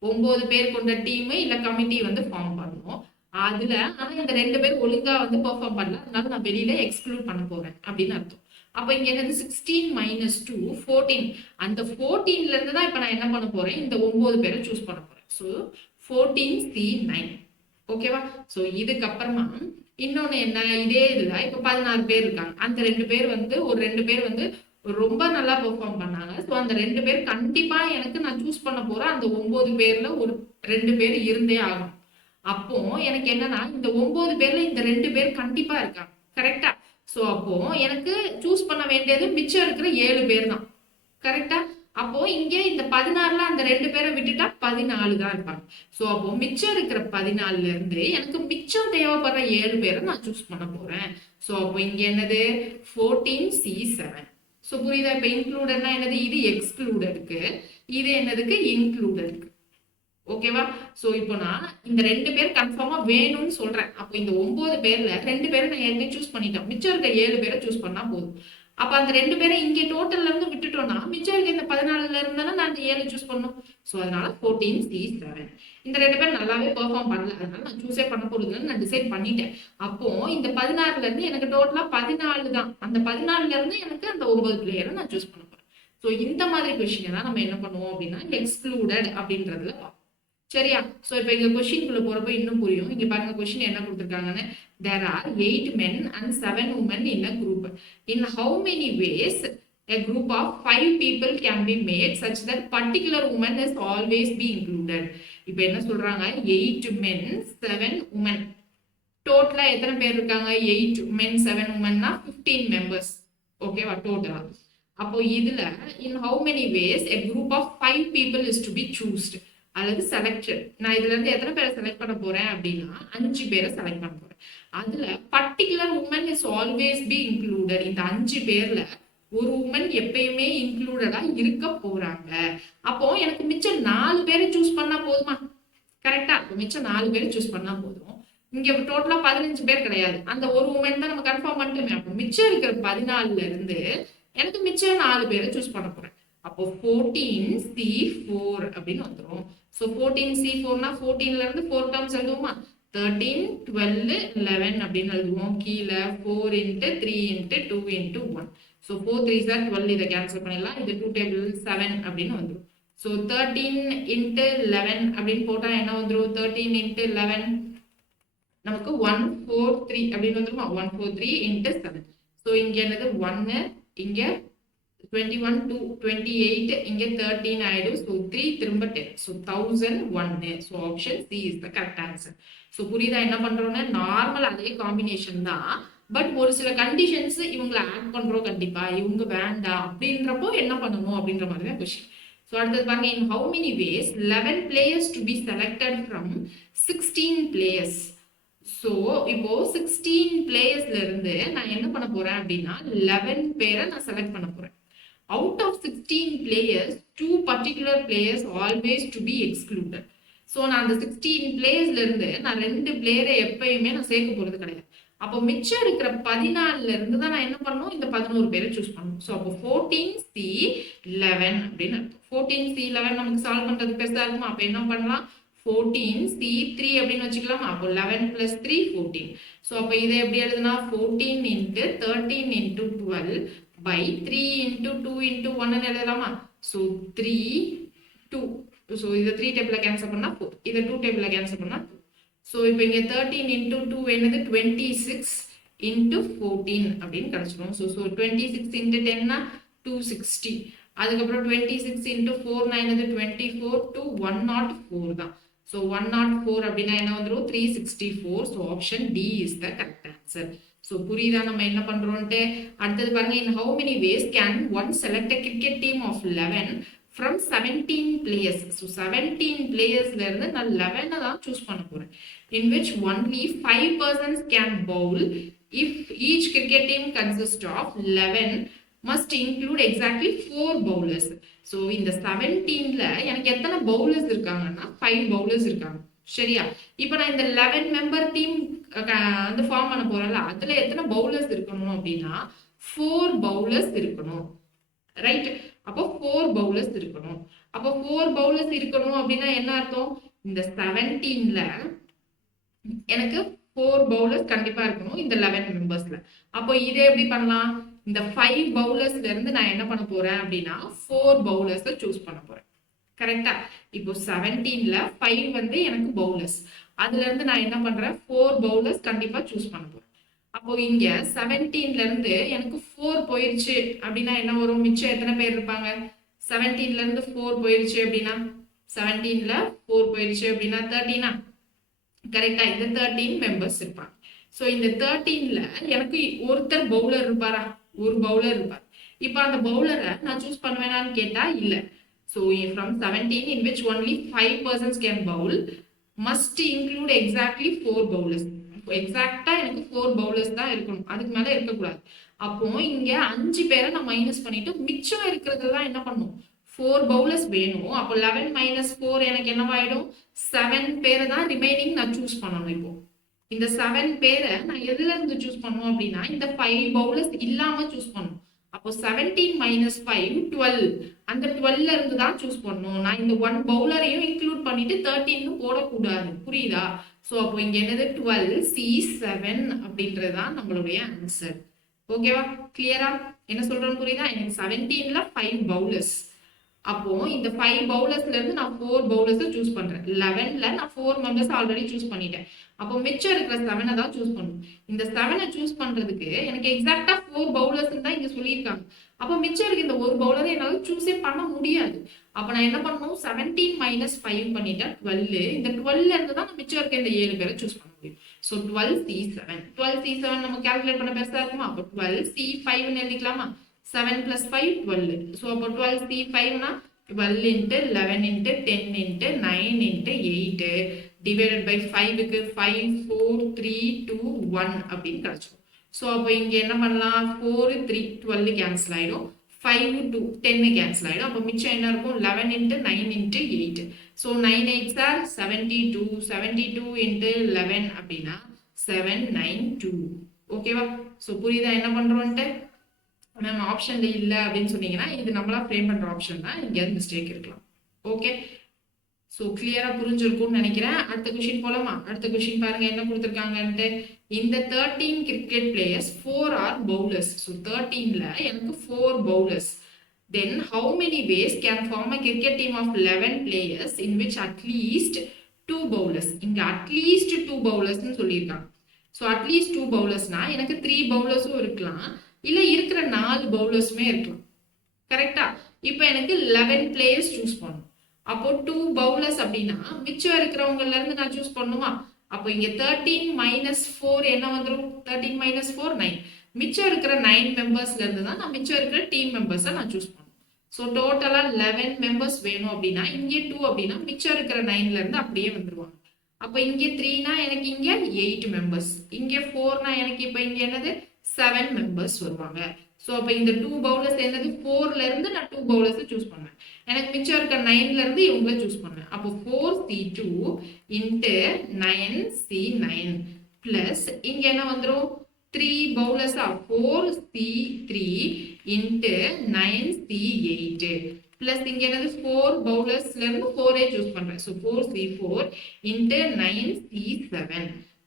9 பேர் கொண்ட டீம் இல்ல கமிட்டி வந்து ஃபார்ம் பண்ணணும். அதுல ஆனா இந்த 2 பேர் ஒழுங்கா வந்து பெர்ஃபார்ம் பண்ணல, அதனால நான் வெளியில எக்ஸ்க்ளூட் பண்ண போறேன் அப்படின்னு அர்த்தம். அப்ப இங்க என்னது? 16 minus 2 14. அந்த 14ல இருந்து தான் இப்ப நான் என்ன பண்ண போறேன்? இந்த 9 பேரை சூஸ் பண்ண போறேன். So 14C9. ஓகேவா? ஸோ இதுக்கப்புறமா இன்னொன்னு என்ன? இதே இதுல இப்ப 16 பேர் இருக்காங்க. அந்த 2 பேர் வந்து ஒரு 2 பேர் வந்து ரொம்ப நல்லா பெர்ஃபார்ம் பண்ணாங்க. ஸோ அந்த 2 பேர் கண்டிப்பா எனக்கு நான் சூஸ் பண்ண போறேன். அந்த 9 பேர்ல ஒரு 2 பேர் இருந்தே ஆகும். அப்போ எனக்கு என்னன்னா, இந்த 9 பேர்ல இந்த 2 பேர் கண்டிப்பா இருக்காங்க. கரெக்டா? ஸோ அப்போ எனக்கு சூஸ் பண்ண வேண்டியது மிச்சம் இருக்கிற 7 பேர் தான். கரெக்டா? அப்போ இங்க இந்த 16ல அந்த 2 பேரை விட்டுட்டா 14 தான் இருப்பாங்க. ஸோ அப்போ மிச்சம் இருக்கிற 14ல இருந்து எனக்கு மிச்சம் தேவைப்படுற 7 பேரை நான் சூஸ் பண்ண போறேன். ஸோ அப்போ இங்க என்னது? 14C7. ஸோ புரியுதா? இப்போ இன்க்ளூடட்னா என்னது? இது எக்ஸ்க்ளூடடுக்கு, இது என்னதுக்கு? இன்க்ளூடடுக்கு. ஓகேவா? சோ இப்போ நான் இந்த 2 பேர் கன்ஃபார்மா வேணும்னு சொல்றேன். அப்போ இந்த 9 பேர்ல 2 பேரை நான் ஏற்கனவே சூஸ் பண்ணிட்டேன். மிச்சம் இருக்க 7 பேரை சூஸ் பண்ணா போதும். அப்ப அந்த 2 பேரை இங்க டோட்டல்ல இருந்து விட்டுட்டோம்னா மிச்சம் இருக்க இந்த 14ல இருந்தாலும் நான் இந்த 7 சூஸ் பண்ணணும். சோ அதனால 14C7. இந்த 2 பேர் நல்லாவே பெர்ஃபார்ம் பண்ணல, அதனால நான் சூஸே பண்ண போறதுன்னு நான் டிசைட் பண்ணிட்டேன். அப்போ இந்த 16ல இருந்து எனக்கு டோட்டலா 14 தான். அந்த 14ல இருந்து எனக்கு அந்த 9 பிளேயரை நான் சூஸ் பண்ண போறேன். சோ இந்த மாதிரி கொஸ்டினை தான் நம்ம என்ன பண்ணுவோம் அப்படின்னா எக்ஸ்க்ளூடட் அப்படின்றதுல பார்ப்போம். சரியா? சோ இப்போ இங்க கொஸ்டின்குள்ள போறப்ப இன்னும் புரியும். இங்க பாருங்க கொஸ்டின் என்ன கொடுத்திருக்காங்கன்னு. There are 8 men and 7 women in a group. In how many ways a group of 5 people can be made such that particular woman is always be included? இப்போ என்ன சொல்றாங்க? 8 men 7 women. டோட்டலா எத்தனை பேர் இருக்காங்க? 8 men 7 womenனா 15 members. ஓகேவா? டோட்டலா. அப்போ இதுல in how many ways a group of 5 people is to be chosen அல்லது செலக்டட். நான் இதுல இருந்து எத்தனை பேரை செலக்ட் பண்ண போறேன் அப்படின்னா 5 பேரை செலக்ட் பண்ண போறேன். அதுல particular woman is always be included. இந்த 5 பேர்ல ஒரு உமன் எப்பயுமே இன்க்ளூடடா இருக்க போறாங்க. அப்போ எனக்கு மிச்சம் 4 பேரை சூஸ் பண்ணா போதுமா? கரெக்டா? மிச்சம் 4 பேரை சூஸ் பண்ணா போதும். இங்க டோட்டலா 15 பேர் கிடையாது. அந்த ஒரு உமன் தான் நம்ம கன்ஃபார்ம் பண்ணிட்டோமே. அப்போ மிச்சம் இருக்கிற 14ல இருந்து எனக்கு மிச்சம் 4 பேரை சூஸ் பண்ண போறேன். அப்போ 14C4 அப்படின்னு வந்துடும். ஸோ 14C4னா 14ல இருந்து 4 டேர்ம்ஸ் எழுதுவோமா? 13, 12, 11 அப்படின்னு எழுதுவோம். கீழே 4 into 3 into 2 into 1. So 4 3s are 12, இதை கேன்சல் பண்ணிடலாம். இது 2 டேபிள் 7 அப்படின்னு வந்துடும். ஸோ 13 into 11 அப்படின்னு போட்டால் என்ன வந்துடும்? 13 into 11 நமக்கு 143 அப்படின்னு வந்துருமா? 143 into 7. ஸோ இங்க என்னது 1, இங்க 21 to 28, இங்க 13 ஆயிடும். ஸோ 3 திரும்ப 10. So 1001. So option C is the correct answer. So புரியுதா என்ன பண்றோம்னா? நார்மல் அதே காம்பினேஷன் தான், பட் ஒரு சில கண்டிஷன்ஸ் இவங்களை ஆட் பண்றோம், கண்டிப்பா இவங்க வேண்டாம் அப்படின்றப்போ என்ன பண்ணணும் அப்படின்ற மாதிரி தான் கொஸ்டின். ஸோ அடுத்தது பாருங்க, in how many ways 11 players to be selected from 16 players. So இப்போ 16 பிளேயர்ஸ்ல இருந்து நான் என்ன பண்ண போறேன் அப்படின்னா 11 பேரை நான் செலக்ட் பண்ண போறேன். Out of 16 players 2 particular players always to be excluded. ஸோ நான் அந்த 16 பிளேயர்ஸ்ல இருந்து நான் 2 பிளேயரை எப்பயுமே நான் சேர்க்க போறது கிடையாது. அப்போ மிச்சம் இருக்கிற 14ல இருந்து தான் நான் என்ன பண்ணணும்? இந்த 11 பேரை சூஸ் பண்ணணும். ஸோ அப்போ 14C11 அப்படின்னு அர்த்தம். 14C11 நமக்கு சால்வ் பண்றது பெருசா இருக்குமா? அப்போ என்ன பண்ணலாம்? 14C3 அப்படின்னு வச்சுக்கலாம். அப்போ 11 plus 3 14. ஸோ அப்போ இதை எப்படி எழுதுனா? 14 into 13 into 12 by 3 into 2 into 1 எழுதலாமா? ஸோ 3 2. ஸோ இதை 3 டேபிள்ல கேன்சல் பண்ணா 4, இதை 2 டேபிள்ல கேன்சல் பண்ணா 2. ஸோ இப்போ இங்கே 13 into 2 என்னது? 26 into 14 அப்படின்னு கிடைச்சிடும். So 26 into 10னா 260. அதுக்கப்புறம் 26 into 4 என்னது? 24 to 104 தான். ஸோ 104 அப்படின்னா என்ன வந்துடும்? 364. So option D is the correct answer. So புரியுதா நம்ம என்ன பண்றோம்ட்டு? அடுத்தது பாருங்க, in how many ways can one select a cricket team of 11 from 17 players. ஸோ 17 பிளேயர்ஸ்ல இருந்து நான் 11 தான் சூஸ் பண்ண போறேன். In which only 5 persons can bowl. If each cricket team consists of 11 must include exactly 4 bowlers. So இந்த 17ல எனக்கு எத்தனை பவுலர்ஸ் இருக்காங்கன்னா 5 பவுலர்ஸ் இருக்காங்க. சரியா? இப்போ நான் இந்த 11 மெம்பர் டீம் வந்து ஃபார்ம் பண்ண போறேன்ல, அதுல எத்தனை பவுலர்ஸ் இருக்கணும் அப்படின்னா 4 பவுலர்ஸ் இருக்கணும். ரைட்? அப்போ 4 பவுலர்ஸ் இருக்கணும். அப்போ 4 பவுலர்ஸ் இருக்கணும் அப்படின்னா என்ன அர்த்தம்? இந்த 17ல எனக்கு 4 பவுலர்ஸ் கண்டிப்பா இருக்கணும் இந்த 11 மெம்பர்ஸ்ல. அப்போ இதை எப்படி பண்ணலாம்? இந்த 5 பவுலர்ஸ்ல இருந்து நான் என்ன பண்ண போறேன் அப்படின்னா 4 பவுலர்ஸை சூஸ் பண்ண போறேன். கரெக்டா? இப்போ 17ல 5 வந்து எனக்கு பவுலர்ஸ், அதுல இருந்து நான் என்ன பண்றேன்? 4 பவுலர்ஸ் கண்டிப்பா சூஸ் பண்ண போறேன். அப்போ இங்க 17ல இருந்து எனக்கு 4 போயிருச்சு அப்படின்னா என்ன வரும்? மிச்சம் எத்தனை பேர் இருப்பாங்க? 17ல இருந்து 4 போயிருச்சு அப்படின்னா 17ல 4 போயிருச்சு அப்படின்னா 13ஆ? கரெக்டா? இந்த 13 மெம்பர்ஸ் இருப்பாங்க. ஸோ இந்த 13ல எனக்கு ஒருத்தர் பவுலர் இருப்பாரா? ஒரு பவுலர் இருப்பார். இப்போ அந்த பவுலரை நான் சூஸ் பண்ணுவேனான்னு கேட்டா இல்ல. So from 17 in which only 5 persons can bowl must include exactly 4 bowlers. எக்ஸாக்டா எனக்கு 4 பவுலர்ஸ் தான் இருக்கணும், அதுக்கு மேல இருக்கக்கூடாது. அப்போ இங்க 5 பேரை நான் மைனஸ் பண்ணிட்டு மிச்சம் இருக்கிறது தான் என்ன பண்ணும்? 4 பவுலர்ஸ் வேணும். அப்போ 11 minus 4 எனக்கு என்னவாயிடும்? 7 பேரை தான் ரிமைனிங் நான் சூஸ் பண்ணணும். இப்போ இந்த 7 பேரை நான் எதுல இருந்து சூஸ் பண்ணணும் அப்படின்னா இந்த 5 பவுலர்ஸ் இல்லாம சூஸ் பண்ணணும். அப்போ 17 minus 5 12. அந்த 12ல இருந்து தான் சூஸ் பண்ணணும். நான் இந்த 1 பவுலரையும் இன்க்ளூட் பண்ணிட்டு 13 போடக்கூடாது. புரியுதா? ஸோ அப்போ இங்க என்னது? 12C7 அப்படின்றது தான் நம்மளுடைய ஆன்சர். ஓகேவா? கிளியரா என்ன சொல்றேன்னு புரியுதா? எனக்கு 17ல 5 பவுலர்ஸ். அப்போ இந்த 5 பவுலர்ஸ்ல இருந்து நான் 4 பவுலர்ஸை சூஸ் பண்றேன். 11ல நான் 4 மெம்பர்ஸ் ஆல்ரெடி சூஸ் பண்ணிட்டேன். அப்போ மிச்சம் இருக்கிற 7 தான் சூஸ் பண்ணணும். இந்த 7 சூஸ் பண்றதுக்கு எனக்கு எக்ஸாக்டா 4 பவுலர்ஸ் தான் இங்க சொல்லியிருக்காங்க. அப்போ மிச்சம் இருக்க இந்த ஒரு பவுலரை என்னால சூஸே பண்ண முடியாது. அப்ப நான் என்ன பண்ணணும்? 17 minus 5 பண்ணிட்டேன் 12. இந்த 12ல இருந்து தான் மிச்சம் இருக்க இந்த 7 பேரை சூஸ் பண்ண முடியும். So 12C7. 12C7 நம்ம கால்குலேட் பண்ண பெருசா இருக்குமா? அப்போ 12C5 எழுதிக்கலாமா? 7 plus 5 12. ஸோ அப்போ 12C5னா 12 into 11 into 10 into 9 into 8 divided by 5க்கு 5 4 3 2 1 அப்படின்னு கிடைச்சிடும். ஸோ அப்போ இங்க என்ன பண்ணலாம்? 4 3 12 கேன்சல் ஆயிடும். 5 2 10 கேன்சல் ஆயிடும். அப்போ மிச்சம் என்ன இருக்கும்? 11 into 9 into 8. So 9 8s are 72. 72 into 11 அப்படின்னா 792. ஓகேவா? ஸோ புரியுதா என்ன பண்றோம்ட்டு? மேம் ஆப்ஷன்ல இல்ல அப்படின்னு சொன்னீங்கன்னா இது நம்மளா ஃப்ரேம் பண்ற ஆப்ஷன் தான், எங்கேயாவது மிஸ்டேக் இருக்கலாம். ஓகே, ஸோ கிளியரா புரிஞ்சிருக்கும்னு நினைக்கிறேன். அடுத்த கொஸ்டின் போலாமா? அடுத்த கொஸ்டின் பாருங்க என்ன கொடுத்துருக்காங்கன்ட்டு. இந்த 13 cricket players 4 are bowlers. So 13ல எனக்கு 4 bowlers. Then how many ways can form a cricket team of 11 players in which at least 2 bowlers? இங்க at least 2 bowlers னு சொல்லியிருக்காங்க. ஸோ at least 2 bowlersனா எனக்கு 3 bowlersம் இருக்கலாம், இல்லை இருக்கிற 4 bowlersமே இருக்கலாம். கரெக்டா? இப்போ எனக்கு 11 பிளேயர்ஸ் சூஸ் பண்ணணும். அப்போ 2 பவுலர்ஸ் அப்படின்னா மிச்சம் இருக்கிறவங்கல இருந்து நான் சூஸ் பண்ணுமா? அப்போ இங்க 13 - 4 என்ன வந்துடும்? 13 - 4 9. மிச்சம் இருக்கிற 9 மெம்பர்ஸ்ல இருந்து தான் நான் மிச்சம் இருக்கிற டீம் மெம்பர்ஸை நான் சூஸ் பண்ணணும். ஸோ டோட்டலா 11 மெம்பர்ஸ் வேணும் அப்படின்னா இங்கே 2 அப்படின்னா மிச்சம் இருக்கிற 9ல இருந்து அப்படியே வந்துருவாங்க. அப்போ இங்கே 3னா எனக்கு இங்க 8 மெம்பர்ஸ், இங்கே 4னா எனக்கு இப்போ இங்க என்னது 7 மெம்பர்ஸ் வருவாங்க. ஸோ அப்போ இந்த 2 பவுலர்ஸ் என்னது 4ல இருந்து நான் 2 பவுலர்ஸ் சூஸ் பண்ணேன். எனக்கு மிச்சம் இருக்க 9ல இருந்து இவங்கள சூஸ் பண்ணேன். அப்போ 4C2 இன்ட்டு 9C9 பிளஸ் இங்க என்ன வந்துடும் 3 பவுலர்ஸா 4C3 இன்ட்டு 9C8 பிளஸ் இங்க என்னது 4 பவுலர்ஸ்ல இருந்து 4 சூஸ் பண்றேன். So 4C4 into 9C7.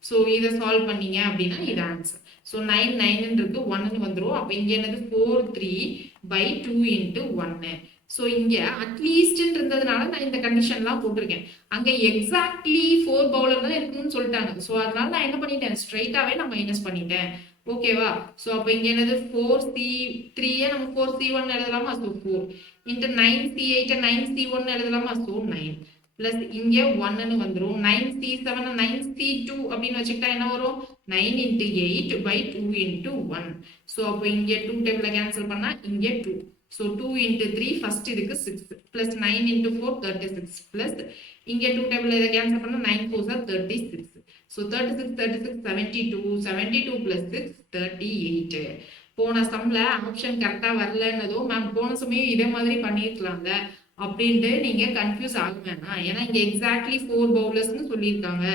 So இதை சால்வ் பண்ணீங்க அப்படின்னா இது ஆன்சர். ஸோ 9 9 இருக்கு 1 வந்துடும். அப்போ இங்க என்னது 4/3/2 இன்ட்டு 1. ஸோ இங்க அட்லீஸ்ட் இருந்ததுனால நான் இந்த கண்டிஷன்லாம் போட்டிருக்கேன். அங்க எக்ஸாக்ட்லி 4 பவுலர் தான் இருக்குன்னு சொல்லிட்டாங்க. ஸோ அதனால நான் என்ன பண்ணிட்டேன், ஸ்ட்ரைட்டாவே நான் மைனஸ் பண்ணிட்டேன். ஓகேவா? ஸோ அப்போ இங்க என்னது 4C3 நம்ம 4C1 எழுதலாமா? ஸோ 4 இன்ட்டு 9C8 9C1 எழுதலாமா? ஸோ 9 பிளஸ் இங்க 1 வந்துடும். 9C7 9C2 அப்படின்னு வச்சுக்கிட்டா என்ன வரும் 9 இன்ட்டு 8/2 இன்ட்டு 1. ஸோ அப்போ இங்க 2 டேபிள கேன்சல் பண்ணா இங்க 2. ஸோ 2 இன்ட்டு 3 ஃபர்ஸ்ட் இதுக்கு 6 பிளஸ் 9 இன்ட்டு 4 36 பிளஸ் இங்க 2 டேபிள் இதை கேன்சல் பண்ணா 9 4 36. So 36 36 72 72 plus 6 38. போன சம்ல ஆப்ஷன் கரெக்டா வரலன்னதோ மேம் போன சமயம் இதே மாதிரி பண்ணிருக்கலாம்ல அப்படின்ட்டு நீங்க கன்ஃபியூஸ் ஆக வேணாம். ஏன்னா இங்க எக்ஸாக்ட்லி 4 பவுலர்ஸ்னு சொல்லியிருக்காங்க.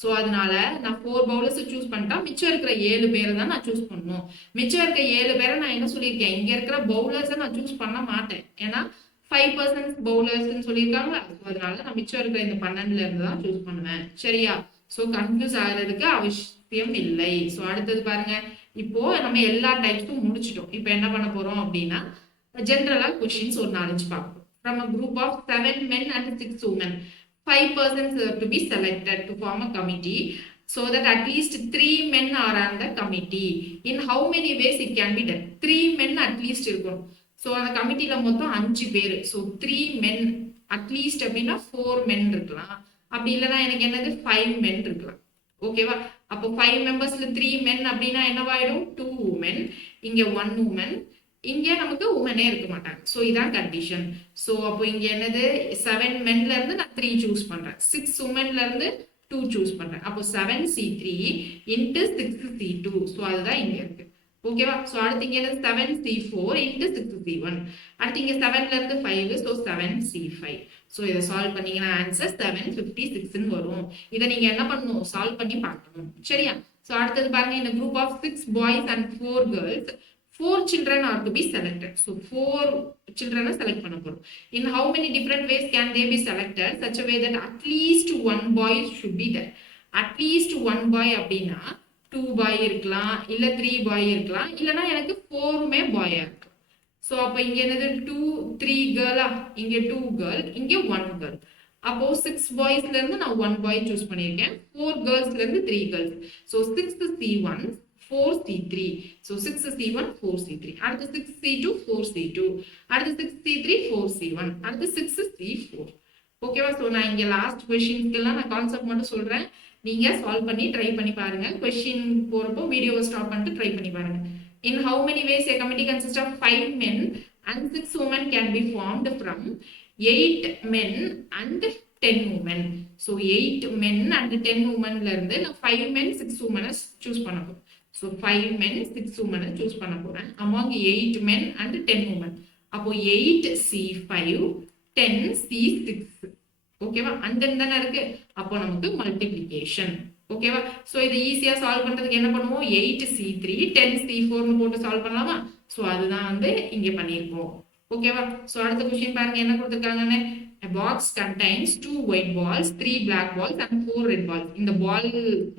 ஸோ அதனால நான் 4 பவுலர்ஸ் சூஸ் பண்ணிட்டா மிச்சம் இருக்கிற 7 பேரை தான் நான் சூஸ் பண்ணணும். மிச்சம் இருக்க 7 பேரை நான் என்ன சொல்லியிருக்கேன், இங்க இருக்கிற பவுலர்ஸை நான் சூஸ் பண்ண மாட்டேன். ஏன்னா 5% பவுலர்ஸ்ன்னு சொல்லியிருக்காங்க. அதனால நான் மிச்சம் இருக்கிற இந்த 12ல இருந்து தான் சூஸ் பண்ணுவேன். சரியா? ஸோ கன்ஃபியூஸ் ஆகிறதுக்கு அவசியம் இல்லை. ஸோ அடுத்தது பாருங்க, இப்போ நம்ம எல்லா டைப்ஸும் முடிச்சிட்டோம். இப்போ என்ன பண்ண போறோம் அப்படின்னா ஜென்ரலா கொஸ்டின்ஸ் ஒரு 4-5 பார்ப்போம். From a group of 7 men and 6 women, 5 persons are to be selected to form a committee so that at least 3 men are on the committee. In how many ways it can be done? 3 men at least இருக்கும். So அந்த கமிட்டியில மொத்தம் 5 பேர். So 3 men at least அப்படின்னா 4 men இருக்கலாம். அப்படி இல்லைன்னா எனக்கு என்னது 5 men இருக்கலாம். ஓகேவா? அப்போ 5 மெம்பர்ஸ்ல 3 men அப்படின்னா என்னவாயிடும் 2 women, இங்க 1 woman, இங்கே நமக்கு உமனே இருக்க மாட்டாங்க. ஸோ இதான் கண்டிஷன். ஸோ அப்போ இங்க என்னது 7 மென்ல இருந்து நான் 3 சூஸ் பண்றேன், 6 உமன்ல இருந்து 2 சூஸ் பண்றேன். அப்போ 7C3 இன்ட்டு 6C2. ஸோ அதுதான் இங்க இருக்கு. ஓகேவா? ஸோ அடுத்து இங்க என்னது 7C4 இன்ட்டு 6C1. அடுத்து இங்க 7ல இருந்து 5. So 7C5. ஸோ இதை சால்வ் பண்ணீங்கன்னா ஆன்சர் 756 வரும். இதை நீங்க என்ன பண்ணணும், சால்வ் பண்ணி பார்க்கணும். சரியா? ஸோ அடுத்தது பாருங்க, இந்த group of 6 boys and 4 girls, 4 children are to be selected. So 4 children are select பண்ண போறோம். In how many different ways can they be selected such a way that at least 1 boy should be there? At least 1 boy அப்படின்னா 2 boy இருக்கலாம், இல்ல 3 boy இருக்கலாம், இல்லனா எனக்கு 4மே boy இருக்கு. So அப்ப இங்க என்னது 2 3 girl, இங்க 2 girl, இங்க 1 girl. அப்போ 6 boysல இருந்து நான் 1 boy சூஸ் பண்ணிருக்கேன், 4 girlsல இருந்து 3 girls. So 6C1 4C3. So 6C1 4C3. அடுத்து 6C2 4C2. அடுத்து 6C3 4C1. அடுத்து 6C4. ஓகேவா? ஸோ நான் இங்க லாஸ்ட் கொஸ்டின்ஸ்க்கெல்லாம் நான் கான்செப்ட் மட்டும் சொல்றேன், நீங்க சால்வ் பண்ணி ட்ரை பண்ணி பாருங்க. கொஸ்டின் போறப்போ வீடியோவை ஸ்டாப் பண்ணிட்டு ட்ரை பண்ணி பாருங்க. In how many ways a committee consists of 5 men and 6 women can be formed from 8 men and 10 women. So 8 men and 10 womenல இருந்து நான் 5 men 6 women சூஸ் பண்ண போறேன். So 5 men 6 women choose பண்ண போறேன் among 8 men and 10 women. அப்போ 8C5 10C6. ஓகேவா? and then தானே இருக்கு, அப்போ நமக்கு மல்டிப்ளிகேஷன். ஓகேவா? ஸோ இதை ஈஸியா சால்வ் பண்றதுக்கு என்ன பண்ணுவோம், 8C3 10C4 போட்டு சால்வ் பண்ணலாமா? ஸோ அதுதான் வந்து இங்க பண்ணியிருக்கோம். ஓகேவா? ஸோ அடுத்த கொஸ்டின் பாருங்க என்ன கொடுத்துருக்காங்கன்னு. A box contains 2 white balls, 3 black balls and 4 red balls. இந்த பால்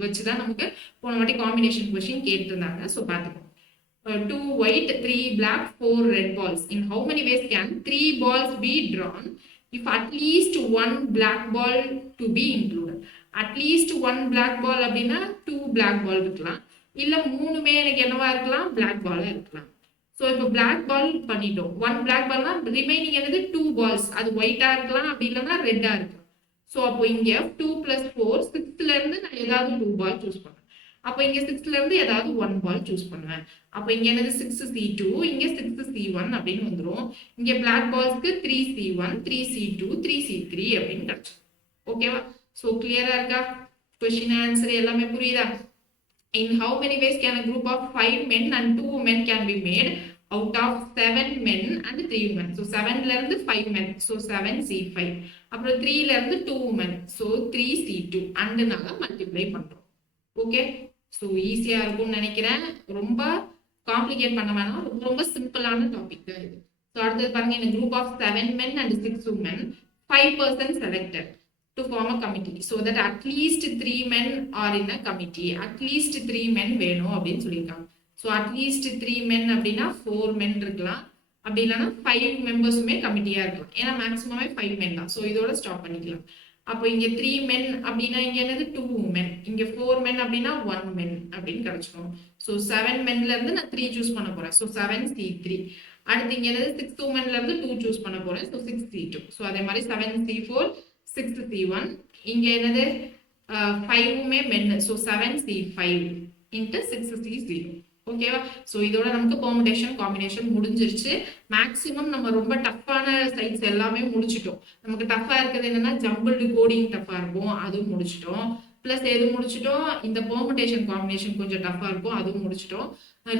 வச்சு தான் நமக்கு போன வாட்டி காம்பினேஷன் கொஸ்டின் கேட்டிருந்தாங்க. ஸோ பார்த்துக்கோங்க. 2 white, 3 black, 4 red balls. In how many ways can 3 balls be drawn if at least one black ball to be included? At least one black ball அப்படின்னா 2 black ball இருக்கலாம். இல்ல மூணுமே எனக்கு என்னவா இருக்கலாம்? black ball இருக்கலாம். So இப்போ black ball பண்ணிட்டோம். ஒன் பிளாக் பால்னா ரிமைனிங் என்னது 2 பால்ஸ். அது ஒயிட்டா இருக்கலாம், அப்படி இல்லைன்னா ரெட்டா இருக்கலாம். ஸோ அப்போ இங்க 2 + 4 6ல இருந்து நான் ஏதாவது 2 பால் சூஸ் பண்ணுவேன். அப்போ இங்க 6ல இருந்து ஏதாவது 1 பால் சூஸ் பண்ணுவேன். அப்போ இங்க என்னது 6C2, இங்க 6C1 அப்படின்னு வந்துடும். இங்க பிளாக் பால்ஸ்க்கு 3C1, 3C2, 3C3 அப்படின்னு கிடைச்சு. ஓகேவா? ஸோ கிளியரா இருக்கா? கொஸ்டின் ஆன்சர் எல்லாமே புரியுதா? In how many ways can a group of 5 men and 2 women can be made out of 7 men and 3 women? So 7ல இருந்து 5 men, so 7C5. அப்புறம் 3ல இருந்து 2 women, so 3C2 and நாங்க மல்டிப்ளை பண்றோம். Okay, so ஈஸியா இருக்கும்னு நினைக்கிறேன். ரொம்ப காம்ப்ளிகேட் பண்ண வேணாம், ரொம்ப சிம்பிளான டாபிக் தான் இது. ஸோ அடுத்தது பாருங்க, in a group of 7 men and 6 women, 5 persons selected to form a committee so that at least 3 men are in a committee. At least 3 men வேணும் அப்படின்னு சொல்லியிருக்காங்க. ஸோ at least 3 men அப்படின்னா 4 men இருக்கலாம், அப்படி இல்லைன்னா 5 மெம்பர்ஸுமே கமிட்டியா இருக்கலாம். ஏன்னா மேக்ஸிமமே 5 men தான். ஸோ இதோட ஸ்டாப் பண்ணிக்கலாம். அப்போ இங்க 3 men அப்படின்னா இங்க என்னது 2 men, இங்க 4 men அப்படின்னா 1 men அப்படின்னு கிடைச்சிடும். ஸோ 7 menல இருந்து நான் 3 சூஸ் பண்ண போறேன். So 7C3. அடுத்து இங்க என்னது 6 womenல இருந்து 2 சூஸ் பண்ண போறேன். So 6C2. ஸோ அதே மாதிரி 7C4, 6C1. இங்க என்னது 5மே மென். So 7C5 into 6C0. ஓகேவா? ஸோ இதோட நமக்கு பெர்முடேஷன் காம்பினேஷன் முடிஞ்சிருச்சு. மேக்ஸிமம் நம்ம ரொம்ப டஃப்பான சைட்ஸ் எல்லாமே முடிச்சிட்டோம். நமக்கு டஃப்பா இருக்கிறது என்னன்னா ஜம்பிள்டு கோடிங் டஃப்பா இருக்கும், அதுவும் முடிச்சிட்டோம். பிளஸ் எது முடிச்சிட்டோம், இந்த பெர்முடேஷன் காம்பினேஷன் கொஞ்சம் டஃப்பா இருக்கும், அதுவும் முடிச்சிட்டோம்.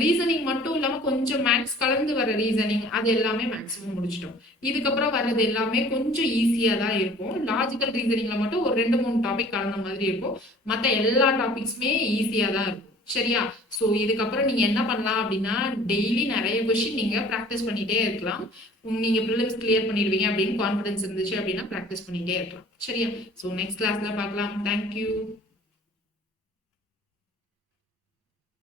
ரீசனிங் மட்டும் இல்லாம கொஞ்சம் மேக்ஸ் கலந்து வர ரீசனிங் அது எல்லாமே மேக்ஸிமம் முடிச்சிட்டோம். இதுக்கப்புறம் வர்றது எல்லாமே கொஞ்சம் ஈஸியா தான் இருக்கும். லாஜிக்கல் ரீசனிங்ல மட்டும் ஒரு 2-3 டாபிக் கலந்த மாதிரி இருக்கும். மற்ற எல்லா டாபிக்ஸுமே ஈஸியா தான் இருக்கும். சரியா? ஸோ இதுக்கப்புறம் நீங்க என்ன பண்ணலாம் அப்படின்னா, டெய்லி நிறைய கொஸ்டின் நீங்க ப்ராக்டிஸ் பண்ணிட்டே இருக்கலாம். நீங்க ப்ரிலிம்ஸ் கிளியர் பண்ணிடுவீங்க அப்படின்னு கான்ஃபிடன்ஸ் இருந்துச்சு அப்படின்னா ப்ராக்டிஸ் பண்ணிட்டே இருக்கலாம். சரியா? ஸோ நெக்ஸ்ட் கிளாஸ்ல பார்க்கலாம். தேங்க்யூ.